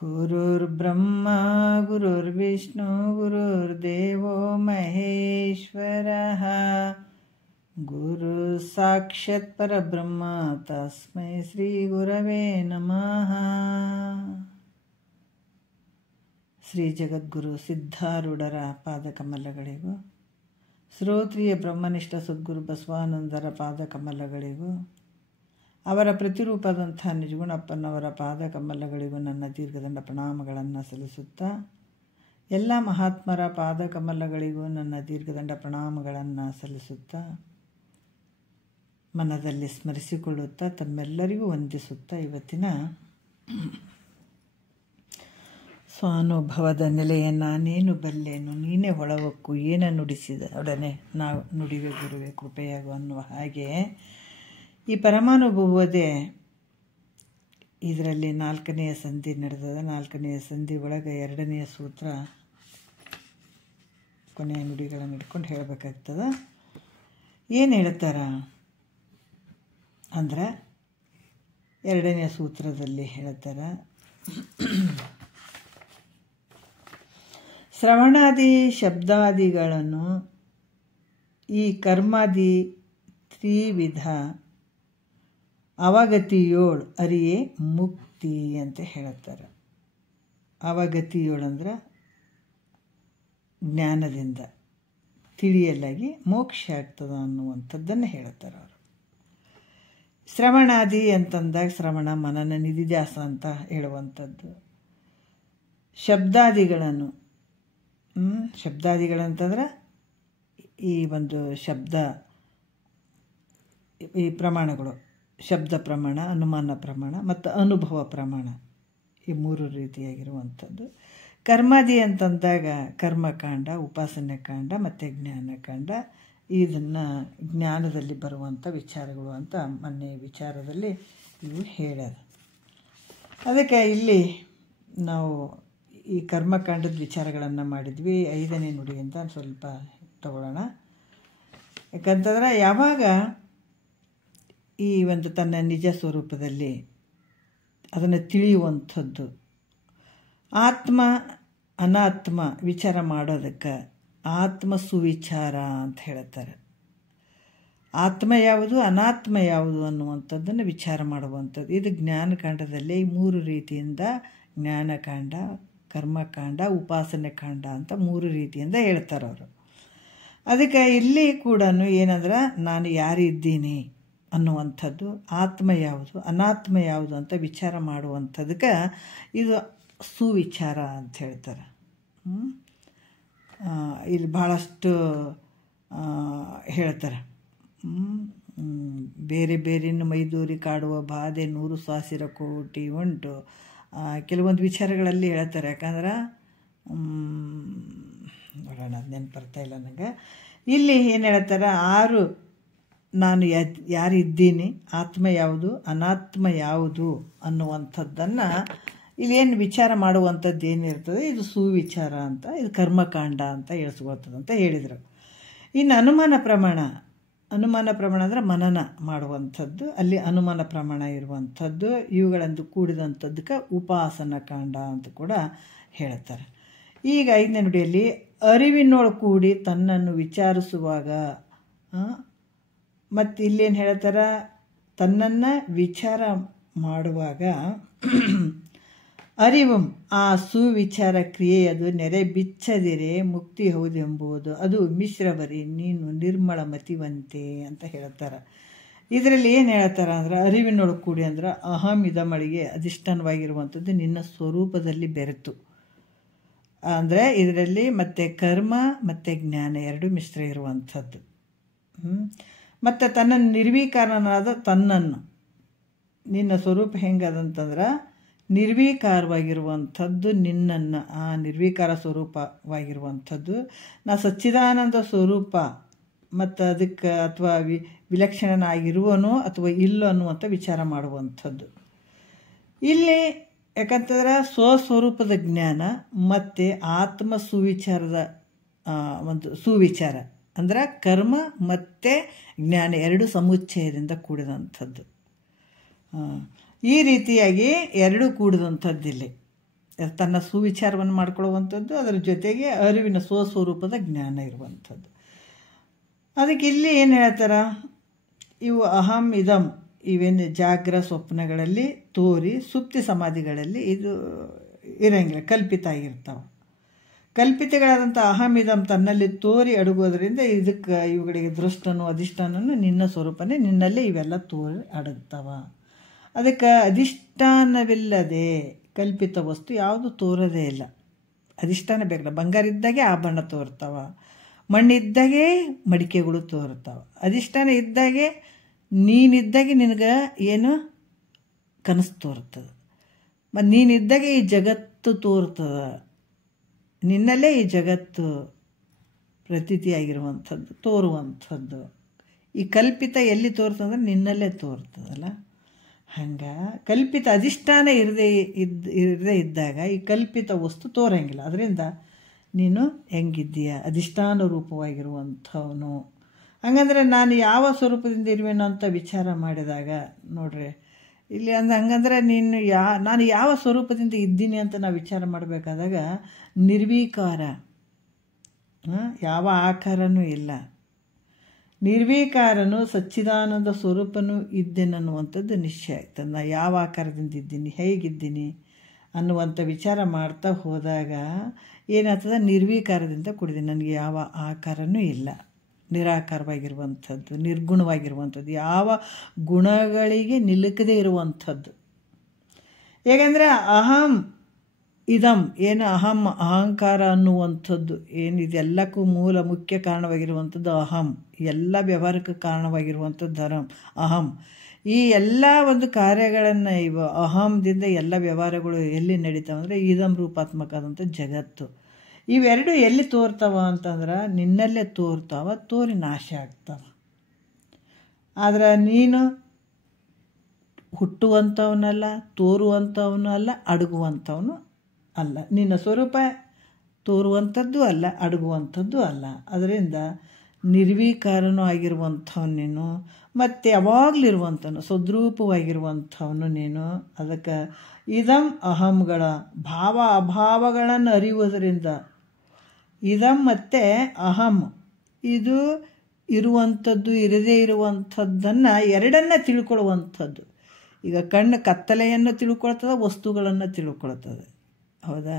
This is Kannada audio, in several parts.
ಗುರುರ್ಬ್ರಹ್ಮ ಗುರುರ್ವಿಷ್ಣು ಗುರುರ್ದೇವೋ ಮಹೇಶ್ವರಃ ಗುರು ಸಾಕ್ಷಾತ್ ಪರಬ್ರಹ್ಮ ತಸ್ಮೈ ಶ್ರೀ ಗುರವೇ ನಮಃ. ಶ್ರೀ ಜಗದ್ಗುರು ಸಿದ್ಧಾರೂಢರ ಪಾದಕಮಲಗಳಿಗೂ, ಶ್ರೋತ್ರಿಯ ಬ್ರಹ್ಮನಿಷ್ಠ ಸದ್ಗುರು ಬಸವಾನಂದರ ಪಾದಕಮಲಗಳಿಗೂ, ಅವರ ಪ್ರತಿರೂಪದಂಥ ನಿಜಗುಣಪ್ಪನವರ ಪಾದಕಮಲಗಳಿಗೂ ನನ್ನ ದೀರ್ಘದಂಡ ಪ್ರಣಾಮಗಳನ್ನು ಸಲ್ಲಿಸುತ್ತಾ, ಎಲ್ಲ ಮಹಾತ್ಮರ ಪಾದಕಮಲಗಳಿಗೂ ನನ್ನ ದೀರ್ಘದಂಡ ಪ್ರಣಾಮಗಳನ್ನು ಸಲ್ಲಿಸುತ್ತಾ, ಮನದಲ್ಲಿ ಸ್ಮರಿಸಿಕೊಳ್ಳುತ್ತಾ, ತಮ್ಮೆಲ್ಲರಿಗೂ ವಂದಿಸುತ್ತಾ, ಇವತ್ತಿನ ಸ್ವಾನುಭವದ ನೆಲೆಯ ನಾನೇನು ಬಲ್ಲೆನು ನೀನೇ ಹೊಳವಕ್ಕು ಏನ ನುಡಿಸಿದ ಒಡನೆ ನಾವು ನುಡಿವೆ ಗುರುವೆ ಕೃಪೆಯಾಗು ಅನ್ನುವ ಹಾಗೆ ಈ ಪರಮಾನುಭವದೇ ಇದರಲ್ಲಿ 4ನೆಯ ಸಂಧಿ ನಡೆದದ. 4ನೆಯ ಸಂಧಿ ಒಳಗೆ 2ನೆಯ ಸೂತ್ರ ಕೊನೆಯ ನುಡಿಗಳನ್ನು ಇಟ್ಕೊಂಡು ಹೇಳಬೇಕಾಗ್ತದೆ. ಏನು ಹೇಳ್ತಾರ ಅಂದ್ರೆ 2ನೆಯ ಸೂತ್ರದಲ್ಲಿ ಹೇಳ್ತಾರ, ಶ್ರವಣಾದಿ ಶಬ್ದಾದಿಗಳನ್ನು ಈ ಕರ್ಮಾದಿ ತ್ರಿವಿಧ ಅವಗತಿಯೋಳು ಅರಿಯೇ ಮುಕ್ತಿ ಅಂತ ಹೇಳ್ತಾರೆ. ಅವಗತಿಯೋಳು ಅಂದ್ರೆ ಜ್ಞಾನದಿಂದ ತಿಳಿಯಲಾಗಿ ಮೋಕ್ಷ ಆಗ್ತದ ಅನ್ನುವಂಥದ್ದನ್ನು ಹೇಳ್ತಾರೆ ಅವರು. ಶ್ರವಣಾದಿ ಅಂತಂದಾಗ ಶ್ರವಣ ಮನನ ನಿಧಿಧ್ಯಾಸ ಅಂತ ಹೇಳುವಂಥದ್ದು. ಶಬ್ದಾದಿಗಳಂತಂದ್ರೆ ಈ ಒಂದು ಶಬ್ದ, ಈ ಪ್ರಮಾಣಗಳು, ಶಬ್ದ ಪ್ರಮಾಣ, ಅನುಮಾನ ಪ್ರಮಾಣ ಮತ್ತು ಅನುಭವ ಪ್ರಮಾಣ, ಈ 3 ರೀತಿಯಾಗಿರುವಂಥದ್ದು. ಕರ್ಮಾದಿ ಅಂತಂದಾಗ ಕರ್ಮಕಾಂಡ, ಉಪಾಸನೆ ಕಾಂಡ ಮತ್ತು ಜ್ಞಾನಕಾಂಡ. ಇದನ್ನು ಜ್ಞಾನದಲ್ಲಿ ಬರುವಂಥ ವಿಚಾರಗಳು ಅಂತ ಮೊನ್ನೆ ವಿಚಾರದಲ್ಲಿ ಇವು ಹೇಳ್ಯಾರ. ಅದಕ್ಕೆ ಇಲ್ಲಿ ನಾವು ಈ ಕರ್ಮಕಾಂಡದ ವಿಚಾರಗಳನ್ನು ಮಾಡಿದ್ವಿ. 5ನೇ ನುಡಿಯಿಂದ ಸ್ವಲ್ಪ ತಗೊಳ್ಳೋಣ. ಯಾಕಂತಂದ್ರೆ ಯಾವಾಗ ಈ ಒಂದು ತನ್ನ ನಿಜ ಸ್ವರೂಪದಲ್ಲಿ ಅದನ್ನು ತಿಳಿಯುವಂಥದ್ದು, ಆತ್ಮ ಅನಾತ್ಮ ವಿಚಾರ ಮಾಡೋದಕ್ಕೆ ಆತ್ಮ ಸುವಿಚಾರ ಅಂತ ಹೇಳ್ತಾರೆ. ಆತ್ಮ ಯಾವುದು, ಅನಾತ್ಮ ಯಾವುದು ಅನ್ನುವಂಥದ್ದನ್ನು ವಿಚಾರ ಮಾಡುವಂಥದ್ದು. ಇದು ಜ್ಞಾನಕಾಂಡದಲ್ಲಿ 3 ರೀತಿಯಿಂದ ಜ್ಞಾನಕಾಂಡ, ಕರ್ಮಕಾಂಡ, ಉಪಾಸನೆ ಕಾಂಡ ಅಂತ 3 ರೀತಿಯಿಂದ ಹೇಳ್ತಾರೆ ಅವರು. ಅದಕ್ಕೆ ಇಲ್ಲಿ ಕೂಡ ಏನಂದ್ರೆ ನಾನು ಯಾರಿದ್ದೀನಿ ಅನ್ನುವಂಥದ್ದು, ಆತ್ಮ ಯಾವುದು ಅನಾತ್ಮ ಯಾವುದು ಅಂತ ವಿಚಾರ ಮಾಡುವಂಥದಕ್ಕೆ ಇದು ಸುವಿಚಾರ ಅಂತ ಹೇಳ್ತಾರೆ. ಇಲ್ಲಿ ಭಾಳಷ್ಟು ಹೇಳ್ತಾರೆ. ಬೇರೆ ಬೇರೆಯನ್ನು ಮೈದೂರಿ ಕಾಡುವ ಬಾಧೆ 100 ಸಾವಿರ ಕೋಟಿ ಉಂಟು. ಕೆಲವೊಂದು ವಿಚಾರಗಳಲ್ಲಿ ಹೇಳ್ತಾರೆ. ಯಾಕಂದ್ರೆ ನೋಡೋಣ, ಅದು ನೆನಪು ಬರ್ತಾ ಇಲ್ಲ ನನಗೆ. ಇಲ್ಲಿ ಏನು ಹೇಳ್ತಾರೆ, 6 ನಾನು ಯಾರಿದ್ದೀನಿ, ಆತ್ಮ ಯಾವುದು ಅನಾತ್ಮ ಯಾವುದು ಅನ್ನುವಂಥದ್ದನ್ನು ಇಲ್ಲೇನು ವಿಚಾರ ಮಾಡುವಂಥದ್ದು ಏನಿರ್ತದೆ ಇದು ಸುವಿಚಾರ ಅಂತ, ಇದು ಕರ್ಮಕಾಂಡ ಅಂತ ಹೇಳ್ಸ್ಕೊಳ್ತದೆ ಅಂತ ಹೇಳಿದರು. ಇನ್ನು ಅನುಮಾನ ಪ್ರಮಾಣ ಅಂದರೆ ಮನನ ಮಾಡುವಂಥದ್ದು, ಅಲ್ಲಿ ಅನುಮಾನ ಪ್ರಮಾಣ ಇರುವಂಥದ್ದು, ಇವುಗಳಂದು ಕೂಡಿದಂಥದ್ದಕ್ಕೆ ಉಪಾಸನ ಕಾಂಡ ಅಂತ ಕೂಡ ಹೇಳ್ತಾರೆ. ಈಗ 5ನೇ ನುಡಿಯಲ್ಲಿ ಅರಿವಿನೊಳು ಕೂಡಿ ತನ್ನನ್ನು ವಿಚಾರಿಸುವಾಗ, ಮತ್ತು ಇಲ್ಲೇನು ಹೇಳ್ತಾರೆ, ತನ್ನನ್ನು ವಿಚಾರ ಮಾಡುವಾಗ ಅರಿವು ಆ ಸುವಿಚಾರ ಕ್ರಿಯೆಯದು ನೆರೆ ಬಿಚ್ಚದಿರೆ ಮುಕ್ತಿ ಹೌದೆಂಬುದು ಅದು ಮಿಶ್ರವರಿ ನೀನು ನಿರ್ಮಳ ಮತಿವಂತೆ ಅಂತ ಹೇಳ್ತಾರೆ. ಇದರಲ್ಲಿ ಏನು ಹೇಳ್ತಾರೆ ಅಂದ್ರೆ, ಅರಿವಿನೊಳು ಕೂಡಿ ಅಂದ್ರೆ ಅಹಂ ಇದಮಳಿಗೆ ಅಧಿಷ್ಠಾನವಾಗಿರುವಂಥದ್ದು ನಿನ್ನ ಸ್ವರೂಪದಲ್ಲಿ ಬೆರೆತು, ಅಂದರೆ ಇದರಲ್ಲಿ ಮತ್ತೆ ಕರ್ಮ ಮತ್ತು ಜ್ಞಾನ 2 ಮಿಶ್ರ ಇರುವಂಥದ್ದು. ಮತ್ತು ತನ್ನ ನಿರ್ವಿಕಾರನಾದ ತನ್ನನ್ನು, ನಿನ್ನ ಸ್ವರೂಪ ಹೆಂಗದಂತಂದ್ರೆ ನಿರ್ವಿಕಾರವಾಗಿರುವಂಥದ್ದು ನಿನ್ನನ್ನು, ಆ ನಿರ್ವಿಕಾರ ಸ್ವರೂಪವಾಗಿರುವಂಥದ್ದು ನಾ ಸಚ್ಚಿದಾನಂದ ಸ್ವರೂಪ ಮತ್ತು ಅದಕ್ಕೆ ಅಥವಾ ವಿಲಕ್ಷಣನಾಗಿರುವನೋ ಅಥವಾ ಇಲ್ಲೋ ಅನ್ನುವಂಥ ವಿಚಾರ ಮಾಡುವಂಥದ್ದು. ಇಲ್ಲಿ ಯಾಕಂತಂದ್ರೆ ಸ್ವಸ್ವರೂಪದ ಜ್ಞಾನ ಮತ್ತು ಆತ್ಮ ಸುವಿಚಾರದ ಒಂದು ಸುವಿಚಾರ ಅಂದ್ರೆ ಕರ್ಮ ಮತ್ತು ಜ್ಞಾನ 2 ಸಮುಚ್ಚಯದಿಂದ ಕೂಡಿದಂಥದ್ದು. ಈ ರೀತಿಯಾಗಿ 2 ಕೂಡಿದಂಥದ್ದಿಲ್ಲಿ ತನ್ನ ಸುವಿಚಾರವನ್ನು ಮಾಡ್ಕೊಳ್ಳುವಂಥದ್ದು, ಅದರ ಜೊತೆಗೆ ಅರಿವಿನ ಸ್ವಸ್ವರೂಪದ ಜ್ಞಾನ ಇರುವಂಥದ್ದು. ಅದಕ್ಕೆ ಇಲ್ಲಿ ಏನು ಹೇಳ್ತಾರ, ಇವು ಅಹಂ ಇದಂ ಇವೇನು ಜಾಗ್ರ ಸ್ವಪ್ನಗಳಲ್ಲಿ ತೋರಿ ಸುಪ್ತಿ ಸಮಾಧಿಗಳಲ್ಲಿ ಇದು ಇರಂಗಿಲ್ಲ, ಕಲ್ಪಿತ ಆಗಿರ್ತಾವೆ. ಕಲ್ಪಿತಗಳಾದಂಥ ಅಹಂ ಇದಂ ತನ್ನಲ್ಲಿ ತೋರಿ ಅಡಗೋದ್ರಿಂದ ಇದಕ್ಕೆ ಇವುಗಳಿಗೆ ದೃಷ್ಟನು ಅಧಿಷ್ಠಾನನು ನಿನ್ನ ಸ್ವರೂಪನೇ, ನಿನ್ನಲ್ಲೇ ಇವೆಲ್ಲ ತೋರಿ ಅಡಗ್ತಾವ. ಅದಕ್ಕೆ ಅಧಿಷ್ಠಾನವಿಲ್ಲದೆ ಕಲ್ಪಿತ ವಸ್ತು ಯಾವುದು ತೋರದೇ ಇಲ್ಲ. ಅಧಿಷ್ಠಾನ ಬೇಕಲ್ಲ. ಬಂಗಾರ ಇದ್ದಾಗೆ ಆಭರಣ ತೋರ್ತಾವ, ಮಣ್ಣಿದ್ದಾಗೆ ಮಡಿಕೆಗಳು ತೋರ್ತಾವ. ಅಧಿಷ್ಠಾನ ಇದ್ದಾಗೆ ನೀನಿದ್ದಾಗೆ ನಿನಗೆ ಏನು ಕನಸು ತೋರ್ತದೆ. ಮತ್ತು ನೀನಿದ್ದಾಗೆ ಈ ಜಗತ್ತು ತೋರ್ತದೆ, ನಿನ್ನಲ್ಲೇ ಈ ಜಗತ್ತು ಪ್ರತೀತಿಯಾಗಿರುವಂಥದ್ದು ತೋರುವಂಥದ್ದು. ಈ ಕಲ್ಪಿತ ಎಲ್ಲಿ ತೋರ್ತದಂದ್ರೆ ನಿನ್ನಲ್ಲೇ ತೋರ್ತದಲ್ಲ. ಹಂಗೆ ಕಲ್ಪಿತ ಅಧಿಷ್ಠಾನ ಇರದೇ ಇದ್ದಾಗ ಈ ಕಲ್ಪಿತ ವಸ್ತು ತೋರಂಗಿಲ್ಲ. ಅದರಿಂದ ನೀನು ಹೆಂಗಿದ್ದೀಯ, ಅಧಿಷ್ಠಾನ ರೂಪವಾಗಿರುವಂಥವನು. ಹಂಗಂದ್ರೆ ನಾನು ಯಾವ ಸ್ವರೂಪದಿಂದ ಇರುವೆನೋ ಅಂತ ವಿಚಾರ ಮಾಡಿದಾಗ ನೋಡ್ರಿ ಇಲ್ಲಿ ಹಂಗಂದ್ರೆ ನಾನು ಯಾವ ಸ್ವರೂಪದಿಂದ ಇದ್ದೀನಿ ಅಂತ ನಾವು ವಿಚಾರ ಮಾಡಬೇಕಾದಾಗ ನಿರ್ವಿಕಾರ, ಯಾವ ಆಕಾರನೂ ಇಲ್ಲ, ನಿರ್ವಿಕಾರನು ಸಚ್ಚಿದಾನಂದ ಸ್ವರೂಪನೂ ಇದ್ದೇನನ್ನುವಂಥದ್ದು ನಿಶ್ಚಯ ಆಯ್ತದೆ. ನಾನು ಯಾವ ಆಕಾರದಿಂದ ಇದ್ದೀನಿ, ಹೇಗಿದ್ದೀನಿ ಅನ್ನುವಂಥ ವಿಚಾರ ಮಾಡ್ತಾ ಹೋದಾಗ ಏನಾಗ್ತದೆ, ನಿರ್ವಿಕಾರದಿಂದ ಕೂಡಿದ್ದೀನಿ, ನನಗೆ ಯಾವ ಆಕಾರನೂ ಇಲ್ಲ, ನಿರಾಕಾರವಾಗಿರುವಂಥದ್ದು, ನಿರ್ಗುಣವಾಗಿರುವಂಥದ್ದು, ಯಾವ ಗುಣಗಳಿಗೆ ನಿಲುಕದೇ ಇರುವಂಥದ್ದು. ಹೇಗೆಂದರೆ ಅಹಂ ಇದಂ ಏನು ಅಹಂಕಾರ ಅನ್ನುವಂಥದ್ದು ಏನಿದೆಲ್ಲಕ್ಕೂ ಮೂಲ ಮುಖ್ಯ ಕಾರಣವಾಗಿರುವಂಥದ್ದು ಅಹಂ, ಎಲ್ಲ ವ್ಯವಹಾರಕ್ಕೆ ಕಾರಣವಾಗಿರುವಂಥದ್ದು ಅಹಂ. ಈ ಎಲ್ಲ ಒಂದು ಕಾರ್ಯಗಳನ್ನು ಇವು ಅಹಂದಿಂದ ಎಲ್ಲ ವ್ಯವಹಾರಗಳು ಎಲ್ಲಿ ನಡೀತಾವೆ ಅಂದರೆ ಇದಂ ರೂಪಾತ್ಮಕವಾದಂಥ ಜಗತ್ತು. ಇವೆರಡು ಎಲ್ಲಿ ತೋರ್ತಾವ ಅಂತಂದ್ರೆ ನಿನ್ನಲ್ಲೇ ತೋರ್ತಾವ, ತೋರಿ ನಾಶ ಆಗ್ತಾವ. ಆದ್ರೆ ನೀನು ಹುಟ್ಟುವಂಥವನಲ್ಲ, ತೋರುವಂಥವನು ಅಲ್ಲ, ಅಡಗುವಂಥವನು ಅಲ್ಲ. ನಿನ್ನ ಸ್ವರೂಪ ತೋರುವಂಥದ್ದು ಅಲ್ಲ, ಅಡಗುವಂಥದ್ದು ಅಲ್ಲ. ಅದರಿಂದ ನಿರ್ವಿಕಾರನೂ ಆಗಿರುವಂಥವನು ನೀನು, ಮತ್ತು ಯಾವಾಗಲಿರುವಂಥವನು ಸದ್ರೂಪವಾಗಿರುವಂಥವನು ನೀನು. ಅದಕ್ಕೆ ಇದಂ ಅಹಂಗಳ ಭಾವ ಅಭಾವಗಳನ್ನು ಅರಿಯುವುದರಿಂದ ಇದಂ ಮತ್ತು ಅಹಂ ಇದು ಇರುವಂಥದ್ದು ಇರದೇ ಇರುವಂಥದ್ದನ್ನು ಎರಡನ್ನ ತಿಳ್ಕೊಳ್ಳುವಂಥದ್ದು. ಈಗ ಕಣ್ಣು ಕತ್ತಲೆಯನ್ನು ತಿಳ್ಕೊಳ್ತದೆ, ವಸ್ತುಗಳನ್ನು ತಿಳ್ಕೊಳ್ತದೆ, ಹೌದಾ?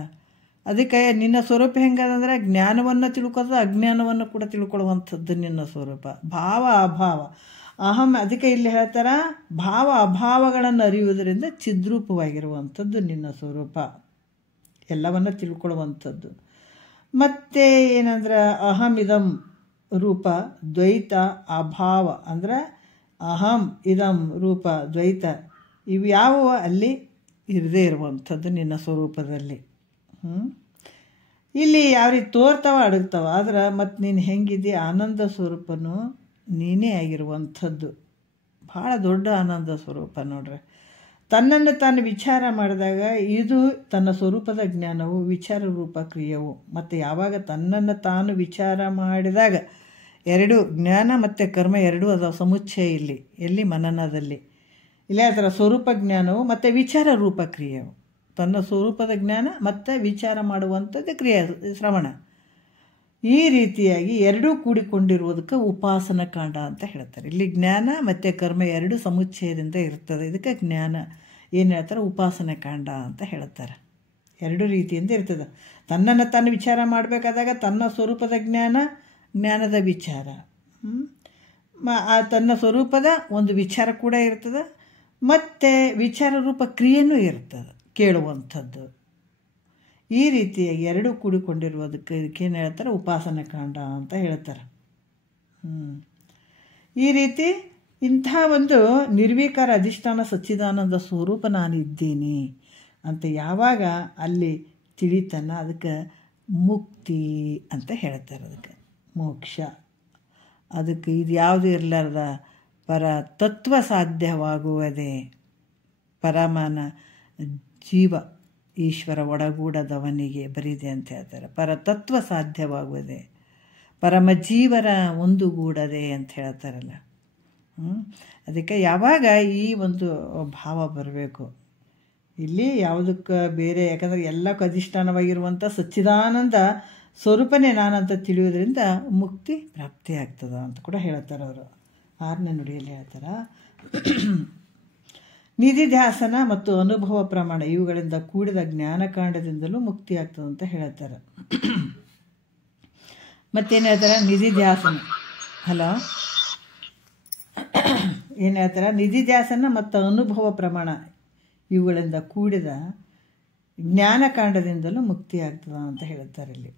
ಅದಕ್ಕೆ ನಿನ್ನ ಸ್ವರೂಪ ಹೆಂಗದಂದ್ರೆ ಜ್ಞಾನವನ್ನು ತಿಳ್ಕೊಳ್ತದೆ, ಅಜ್ಞಾನವನ್ನು ಕೂಡ ತಿಳ್ಕೊಳ್ಳುವಂಥದ್ದು ನಿನ್ನ ಸ್ವರೂಪ. ಭಾವ ಅಭಾವ ಅಹಂ, ಅದಕ್ಕೆ ಇಲ್ಲಿ ಹೇಳ್ತಾರ ಭಾವ ಅಭಾವಗಳನ್ನು ಅರಿಯುವುದರಿಂದ ಚಿದ್ರೂಪವಾಗಿರುವಂಥದ್ದು ನಿನ್ನ ಸ್ವರೂಪ, ಎಲ್ಲವನ್ನು ತಿಳ್ಕೊಳ್ಳುವಂಥದ್ದು. ಮತ್ತು ಏನಂದ್ರೆ ಅಹಂ ಇದಂ ರೂಪ ದ್ವೈತ ಅಭಾವ ಅಂದ್ರೆ ಅಹಂ ಇದಂ ರೂಪ ದ್ವೈತ ಇವು ಯಾವುವ ಅಲ್ಲಿ ಇರದೇ ಇರುವಂಥದ್ದು ನಿನ್ನ ಸ್ವರೂಪದಲ್ಲಿ. ಇಲ್ಲಿ ಯಾವ ರೀತಿ ತೋರ್ತಾವ ಅಡಗ್ತಾವ. ಆದ್ರೆ ಮತ್ತು ನೀನು ಹೆಂಗಿದ್ದೀಯ, ಆನಂದ ಸ್ವರೂಪನೂ ನೀನೇ ಆಗಿರುವಂಥದ್ದು. ಭಾಳ ದೊಡ್ಡ ಆನಂದ ಸ್ವರೂಪ ನೋಡ್ರಿ. ತನ್ನನ್ನು ತಾನು ವಿಚಾರ ಮಾಡಿದಾಗ ಇದು ತನ್ನ ಸ್ವರೂಪದ ಜ್ಞಾನವು ವಿಚಾರ ರೂಪ ಕ್ರಿಯೆವು. ಮತ್ತು ಯಾವಾಗ ತನ್ನನ್ನು ತಾನು ವಿಚಾರ ಮಾಡಿದಾಗ ಎರಡು ಜ್ಞಾನ ಮತ್ತು ಕರ್ಮ ಎರಡೂ ಅದ ಸಮುಚ್ಚಯ ಇಲ್ಲಿ ಎಲ್ಲಿ ಮನನದಲ್ಲಿ. ಇಲ್ಲೇ ಆ ಥರ ಸ್ವರೂಪ ಜ್ಞಾನವು ಮತ್ತು ವಿಚಾರ ರೂಪ ಕ್ರಿಯೆವು. ತನ್ನ ಸ್ವರೂಪದ ಜ್ಞಾನ ಮತ್ತು ವಿಚಾರ ಮಾಡುವಂಥದ್ದು ಕ್ರಿಯೆ ಶ್ರವಣ. ಈ ರೀತಿಯಾಗಿ ಎರಡೂ ಕೂಡಿಕೊಂಡಿರುವುದಕ್ಕೆ ಉಪಾಸನ ಕಾಂಡ ಅಂತ ಹೇಳ್ತಾರೆ. ಇಲ್ಲಿ ಜ್ಞಾನ ಮತ್ತು ಕರ್ಮ ಎರಡು ಸಮುಚ್ಚಯದಿಂದ ಇರ್ತದೆ. ಇದಕ್ಕೆ ಜ್ಞಾನ ಏನು ಹೇಳ್ತಾರೆ, ಉಪಾಸನ ಕಾಂಡ ಅಂತ ಹೇಳ್ತಾರೆ. ಎರಡು ರೀತಿಯಿಂದ ಇರ್ತದೆ. ತನ್ನನ್ನು ತಾನು ವಿಚಾರ ಮಾಡಬೇಕಾದಾಗ ತನ್ನ ಸ್ವರೂಪದ ಜ್ಞಾನ, ಜ್ಞಾನದ ವಿಚಾರ, ತನ್ನ ಸ್ವರೂಪದ ಒಂದು ವಿಚಾರ ಕೂಡ ಇರ್ತದೆ, ಮತ್ತು ವಿಚಾರ ರೂಪ ಕ್ರಿಯೆನೂ ಇರ್ತದೆ, ಕೇಳುವಂಥದ್ದು. ಈ ರೀತಿಯಾಗಿ ಎರಡೂ ಕೂಡಿಕೊಂಡಿರುವುದಕ್ಕೆ ಇದಕ್ಕೇನು ಹೇಳ್ತಾರೆ, ಉಪಾಸನ ಕಾಂಡ ಅಂತ ಹೇಳ್ತಾರೆ. ಈ ರೀತಿ ಇಂಥ ಒಂದು ನಿರ್ವಿಕಾರ ಅಧಿಷ್ಠಾನ ಸಚ್ಚಿದಾನಂದ ಸ್ವರೂಪ ನಾನಿದ್ದೀನಿ ಅಂತ ಯಾವಾಗ ಅಲ್ಲಿ ತಿಳಿತಾನ ಅದಕ್ಕೆ ಮುಕ್ತಿ ಅಂತ ಹೇಳ್ತಾರೆ. ಅದಕ್ಕೆ ಮೋಕ್ಷ. ಅದಕ್ಕೆ ಇದು ಯಾವುದು ಇರಲಾರ್ದ ಪರ ತತ್ವ ಸಾಧ್ಯವಾಗುವುದೇ. ಪರಮಾನ ಜೀವ ಈಶ್ವರ ಒಡಗೂಡದವನಿಗೆ ಬರಿದೆ ಅಂತ ಹೇಳ್ತಾರೆ. ಪರತತ್ವ ಸಾಧ್ಯವಾಗುವುದೇ, ಪರಮ ಜೀವರ ಒಂದುಗೂಡದೆ ಅಂತ ಹೇಳ್ತಾರಲ್ಲ. ಅದಕ್ಕೆ ಯಾವಾಗ ಈ ಒಂದು ಭಾವ ಬರಬೇಕು, ಇಲ್ಲಿ ಯಾವುದಕ್ಕೆ ಬೇರೆ, ಯಾಕಂದರೆ ಎಲ್ಲಕ್ಕೂ ಅಧಿಷ್ಠಾನವಾಗಿರುವಂಥ ಸಚ್ಚಿದಾನಂದ ಸ್ವರೂಪನೇ ನಾನಂತ ತಿಳಿಯೋದ್ರಿಂದ ಮುಕ್ತಿ ಪ್ರಾಪ್ತಿಯಾಗ್ತದ ಅಂತ ಕೂಡ ಹೇಳ್ತಾರೆ ಅವರು. 6ನೇ ನುಡಿಯಲ್ಲಿ ಹೇಳ್ತಾರೆ, ನಿಧಿಧ್ಯಾಸನ ಮತ್ತು ಅನುಭವ ಪ್ರಮಾಣ ಇವುಗಳಿಂದ ಕೂಡಿದ ಜ್ಞಾನಕಾಂಡದಿಂದಲೂ ಮುಕ್ತಿ ಆಗ್ತದೆ ಅಂತ ಹೇಳ್ತಾರೆ. ಮತ್ತೇನು ಹೇಳ್ತಾರೆ? ನಿಧಿಧ್ಯಾಸನ ಏನು ಹೇಳ್ತಾರೆ? ನಿಧಿಧ್ಯಾಸನ ಮತ್ತು ಅನುಭವ ಪ್ರಮಾಣ ಇವುಗಳಿಂದ ಕೂಡಿದ ಜ್ಞಾನಕಾಂಡದಿಂದಲೂ ಮುಕ್ತಿ ಆಗ್ತದ ಅಂತ ಹೇಳ್ತಾರೆ. ಇಲ್ಲಿ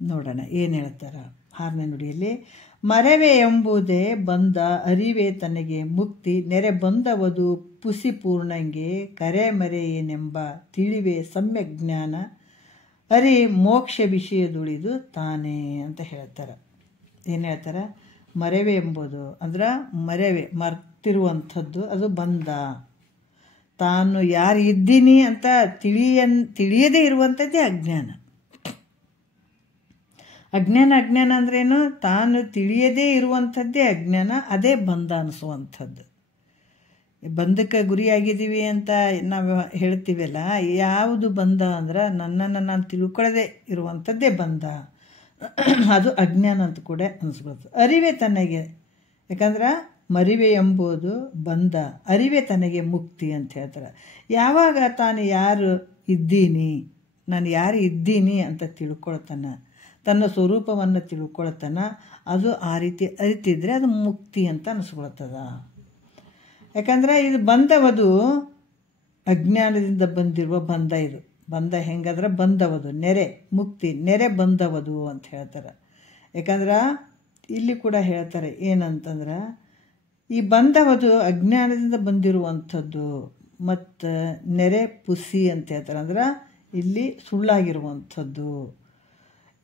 ನೋಡೋಣ ಏನು ಹೇಳ್ತಾರೆ 6ನೇ ನುಡಿಯಲ್ಲಿ. ಮರೆವೆ ಎಂಬುದೇ ಬಂದ ಅರಿವೆ ತನಗೆ ಮುಕ್ತಿ, ನೆರೆ ಬಂದವದು ಪುಸಿ ಪೂರ್ಣಂಗೆ ಕರೆ ಮರೆ ಏನೆಂಬ ತಿಳಿವೆ ಸಮ್ಯಕ್ ಜ್ಞಾನ, ಅರಿ ಮೋಕ್ಷ ವಿಷಯದುಳಿದು ತಾನೇ ಅಂತ ಹೇಳ್ತಾರೆ. ಏನು ಹೇಳ್ತಾರೆ? ಮರೆವೆ ಎಂಬುದು ಅಂದ್ರೆ ಮರೆವೆ ಮರ್ತಿರುವಂಥದ್ದು, ಅದು ಬಂದ. ತಾನು ಯಾರು ಇದ್ದೀನಿ ಅಂತ ತಿಳಿಯದೇ ಇರುವಂಥದ್ದೇ ಅಜ್ಞಾನ. ಅಜ್ಞಾನ ಅಂದ್ರೇನು? ತಾನು ತಿಳಿಯದೇ ಇರುವಂಥದ್ದೇ ಅಜ್ಞಾನ, ಅದೇ ಬಂಧ ಅನಿಸುವಂಥದ್ದು. ಬಂಧಕ್ಕೆ ಗುರಿಯಾಗಿದ್ದೀವಿ ಅಂತ ನಾವು ಹೇಳ್ತೀವಲ್ಲ, ಯಾವುದು ಬಂಧ ಅಂದ್ರೆ ನನ್ನನ್ನು ನಾನು ತಿಳ್ಕೊಳ್ಳದೆ ಇರುವಂಥದ್ದೇ ಬಂಧ, ಅದು ಅಜ್ಞಾನ ಅಂತ ಕೂಡ ಅನಿಸ್ಬೋದು. ಅರಿವೆ ತನಗೆ, ಯಾಕಂದ್ರೆ ಮರಿವೆ ಎಂಬುದು ಬಂಧ, ಅರಿವೆ ತನಗೆ ಮುಕ್ತಿ ಅಂತ ಹೇಳ್ತಾರೆ. ಯಾವಾಗ ತಾನು ಯಾರು ಇದ್ದೀನಿ, ನಾನು ಯಾರು ಇದ್ದೀನಿ ಅಂತ ತಿಳ್ಕೊಳ್ತಾನ, ತನ್ನ ಸ್ವರೂಪವನ್ನು ತಿಳ್ಕೊಳ್ತಾನ, ಅದು ಆ ರೀತಿ ಅರಿತಿದ್ರೆ ಅದು ಮುಕ್ತಿ ಅಂತ ಅನಿಸ್ಕೊಳ್ತದ. ಯಾಕಂದರೆ ಇದು ಬಂದವದು ಅಜ್ಞಾನದಿಂದ ಬಂದಿರುವ ಬಂಧ. ಇದು ಬಂಧ ಹೆಂಗಾದ್ರೆ ಬಂದವದು ನೆರೆ ಮುಕ್ತಿ, ನೆರೆ ಬಂದವದು ಅಂತ ಹೇಳ್ತಾರೆ. ಯಾಕಂದ್ರೆ ಇಲ್ಲಿ ಕೂಡ ಹೇಳ್ತಾರೆ ಏನಂತಂದ್ರೆ, ಈ ಬಂದವದು ಅಜ್ಞಾನದಿಂದ ಬಂದಿರುವಂಥದ್ದು ಮತ್ತು ನೆರೆ ಪುಸಿ ಅಂತ ಹೇಳ್ತಾರೆ. ಅಂದ್ರೆ ಇಲ್ಲಿ ಸುಳ್ಳಾಗಿರುವಂಥದ್ದು.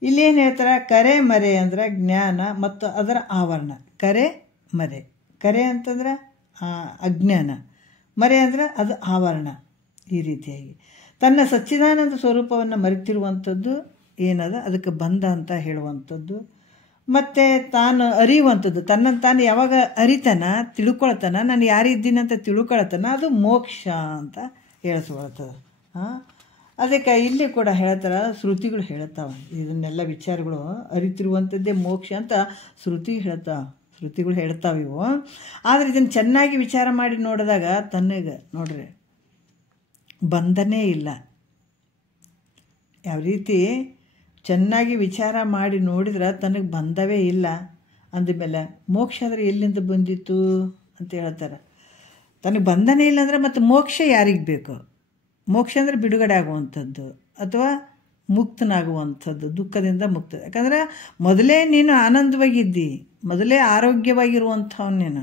ಇಲ್ಲಿ ಏನು ಹೇಳ್ತಾರೆ? ಕರೆ ಮರೆ ಅಂದ್ರೆ ಜ್ಞಾನ ಮತ್ತು ಅದರ ಆವರಣ. ಕರೆ ಮರೆ, ಕರೆ ಅಂತಂದ್ರೆ ಅಜ್ಞಾನ, ಮರೆ ಅಂದರೆ ಅದು ಆವರಣ. ಈ ರೀತಿಯಾಗಿ ತನ್ನ ಸಚ್ಚಿದಾನಂದ ಸ್ವರೂಪವನ್ನು ಮರೆತಿರುವಂಥದ್ದು ಏನದ, ಅದಕ್ಕೆ ಬಂಧ ಅಂತ ಹೇಳುವಂಥದ್ದು. ಮತ್ತು ತಾನು ಅರಿಯುವಂಥದ್ದು, ತನ್ನನ್ನು ತಾನು ಯಾವಾಗ ಅರಿತಾನ, ತಿಳ್ಕೊಳ್ತಾನ, ನಾನು ಯಾರಿದ್ದೀನಿ ಅಂತ ತಿಳ್ಕೊಳ್ತಾನ, ಅದು ಮೋಕ್ಷ ಅಂತ ಹೇಳಿಸ್ಕೊಳ್ತದೆ. ಅದಕ್ಕೆ ಇಲ್ಲಿ ಕೂಡ ಹೇಳ್ತಾರೆ, ಶ್ರುತಿಗಳು ಹೇಳ್ತಾವೆ ಇದನ್ನೆಲ್ಲ ವಿಚಾರಗಳು. ಅರಿತಿರುವಂಥದ್ದೇ ಮೋಕ್ಷ ಅಂತ ಶ್ರುತಿಗಳು ಹೇಳ್ತಾವೆ ಇವು. ಆದರೆ ಇದನ್ನು ಚೆನ್ನಾಗಿ ವಿಚಾರ ಮಾಡಿ ನೋಡಿದಾಗ ತನಗೆ ನೋಡ್ರಿ ಬಂಧನೇ ಇಲ್ಲ. ಯಾವ ರೀತಿ ಚೆನ್ನಾಗಿ ವಿಚಾರ ಮಾಡಿ ನೋಡಿದ್ರೆ ತನಗೆ ಬಂಧವೇ ಇಲ್ಲ ಅಂದಮೇಲೆ ಮೋಕ್ಷ ಆದರೆ ಎಲ್ಲಿಂದ ಬಂದಿತ್ತು ಅಂತ ಹೇಳ್ತಾರೆ. ತನಗೆ ಬಂಧನೇ ಇಲ್ಲ ಅಂದರೆ ಮತ್ತು ಮೋಕ್ಷ ಯಾರಿಗೆ ಬೇಕು? ಮೋಕ್ಷ ಅಂದರೆ ಬಿಡುಗಡೆ ಆಗುವಂಥದ್ದು ಅಥವಾ ಮುಕ್ತನಾಗುವಂಥದ್ದು, ದುಃಖದಿಂದ ಮುಕ್ತ. ಯಾಕಂದ್ರೆ ಮೊದಲೇ ನೀನು ಆನಂದವಾಗಿದ್ದಿ, ಮೊದಲೇ ಆರೋಗ್ಯವಾಗಿರುವಂಥವ್ನು ನೀನು.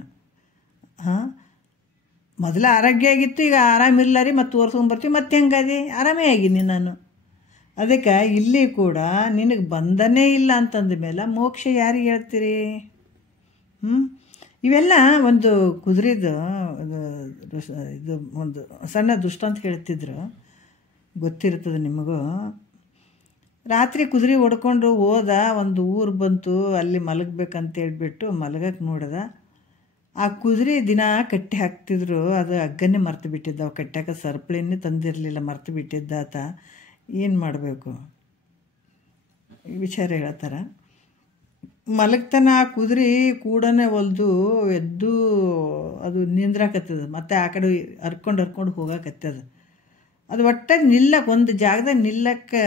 ಮೊದಲೇ ಆರೋಗ್ಯ ಆಗಿತ್ತು, ಈಗ ಆರಾಮಿಲ್ಲ ರೀ, ಮತ್ತು ತೋರಿಸ್ಕೊಂಬರ್ತೀವಿ, ಮತ್ತೆ ಹೆಂಗದಿ? ಆರಾಮೇ ಆಗಿನಿ ನಾನು. ಅದಕ್ಕೆ ಇಲ್ಲಿ ಕೂಡ ನಿನಗೆ ಬಂಧನೇ ಇಲ್ಲ ಅಂತಂದ ಮೇಲೆ ಮೋಕ್ಷ ಯಾರಿಗೆ ಹೇಳ್ತೀರಿ? ಇವೆಲ್ಲ ಒಂದು ಕುದುರೆದು ಇದು ಒಂದು ಸಣ್ಣ ದುಷ್ಟಾಂತ ಹೇಳ್ತಿದ್ರು, ಗೊತ್ತಿರ್ತದೆ ನಿಮಗೂ. ರಾತ್ರಿ ಕುದುರೆ ಹೊಡ್ಕೊಂಡು ಹೋದ, ಒಂದು ಊರು ಬಂತು, ಅಲ್ಲಿ ಮಲಗಬೇಕಂತ ಹೇಳ್ಬಿಟ್ಟು ಮಲಗಕ್ಕೆ ನೋಡ್ದ. ಆ ಕುದುರೆ ದಿನ ಕಟ್ಟಿ ಹಾಕ್ತಿದ್ರು, ಅದು ಹಗ್ಗನ್ನೇ ಮರ್ತು ಬಿಟ್ಟಿದ್ದ. ಅವು ಕಟ್ಟಾಕ ಸರಪಳಿನೇ ತಂದಿರಲಿಲ್ಲ, ಮರ್ತು ಬಿಟ್ಟಿದ್ದಾತ. ಏನು ಮಾಡಬೇಕು ವಿಚಾರ ಹೇಳ್ತಾರೆ. ಮಲಗ್ತಾನ ಆ ಕುದುರೆ ಕೂಡನೇ ಒಲ್ದು ಎದ್ದು ಅದು ನಿಂದ್ರಾಕತ್ತದ, ಮತ್ತು ಆ ಕಡೆ ಹರ್ಕೊಂಡು ಹೋಗಾಕತ್ತದ. ಅದು ಒಟ್ಟಾಗಿ ನಿಲ್ಲಕ್ಕೆ, ಒಂದು ಜಾಗದಾಗ ನಿಲ್ಲಕ್ಕೆ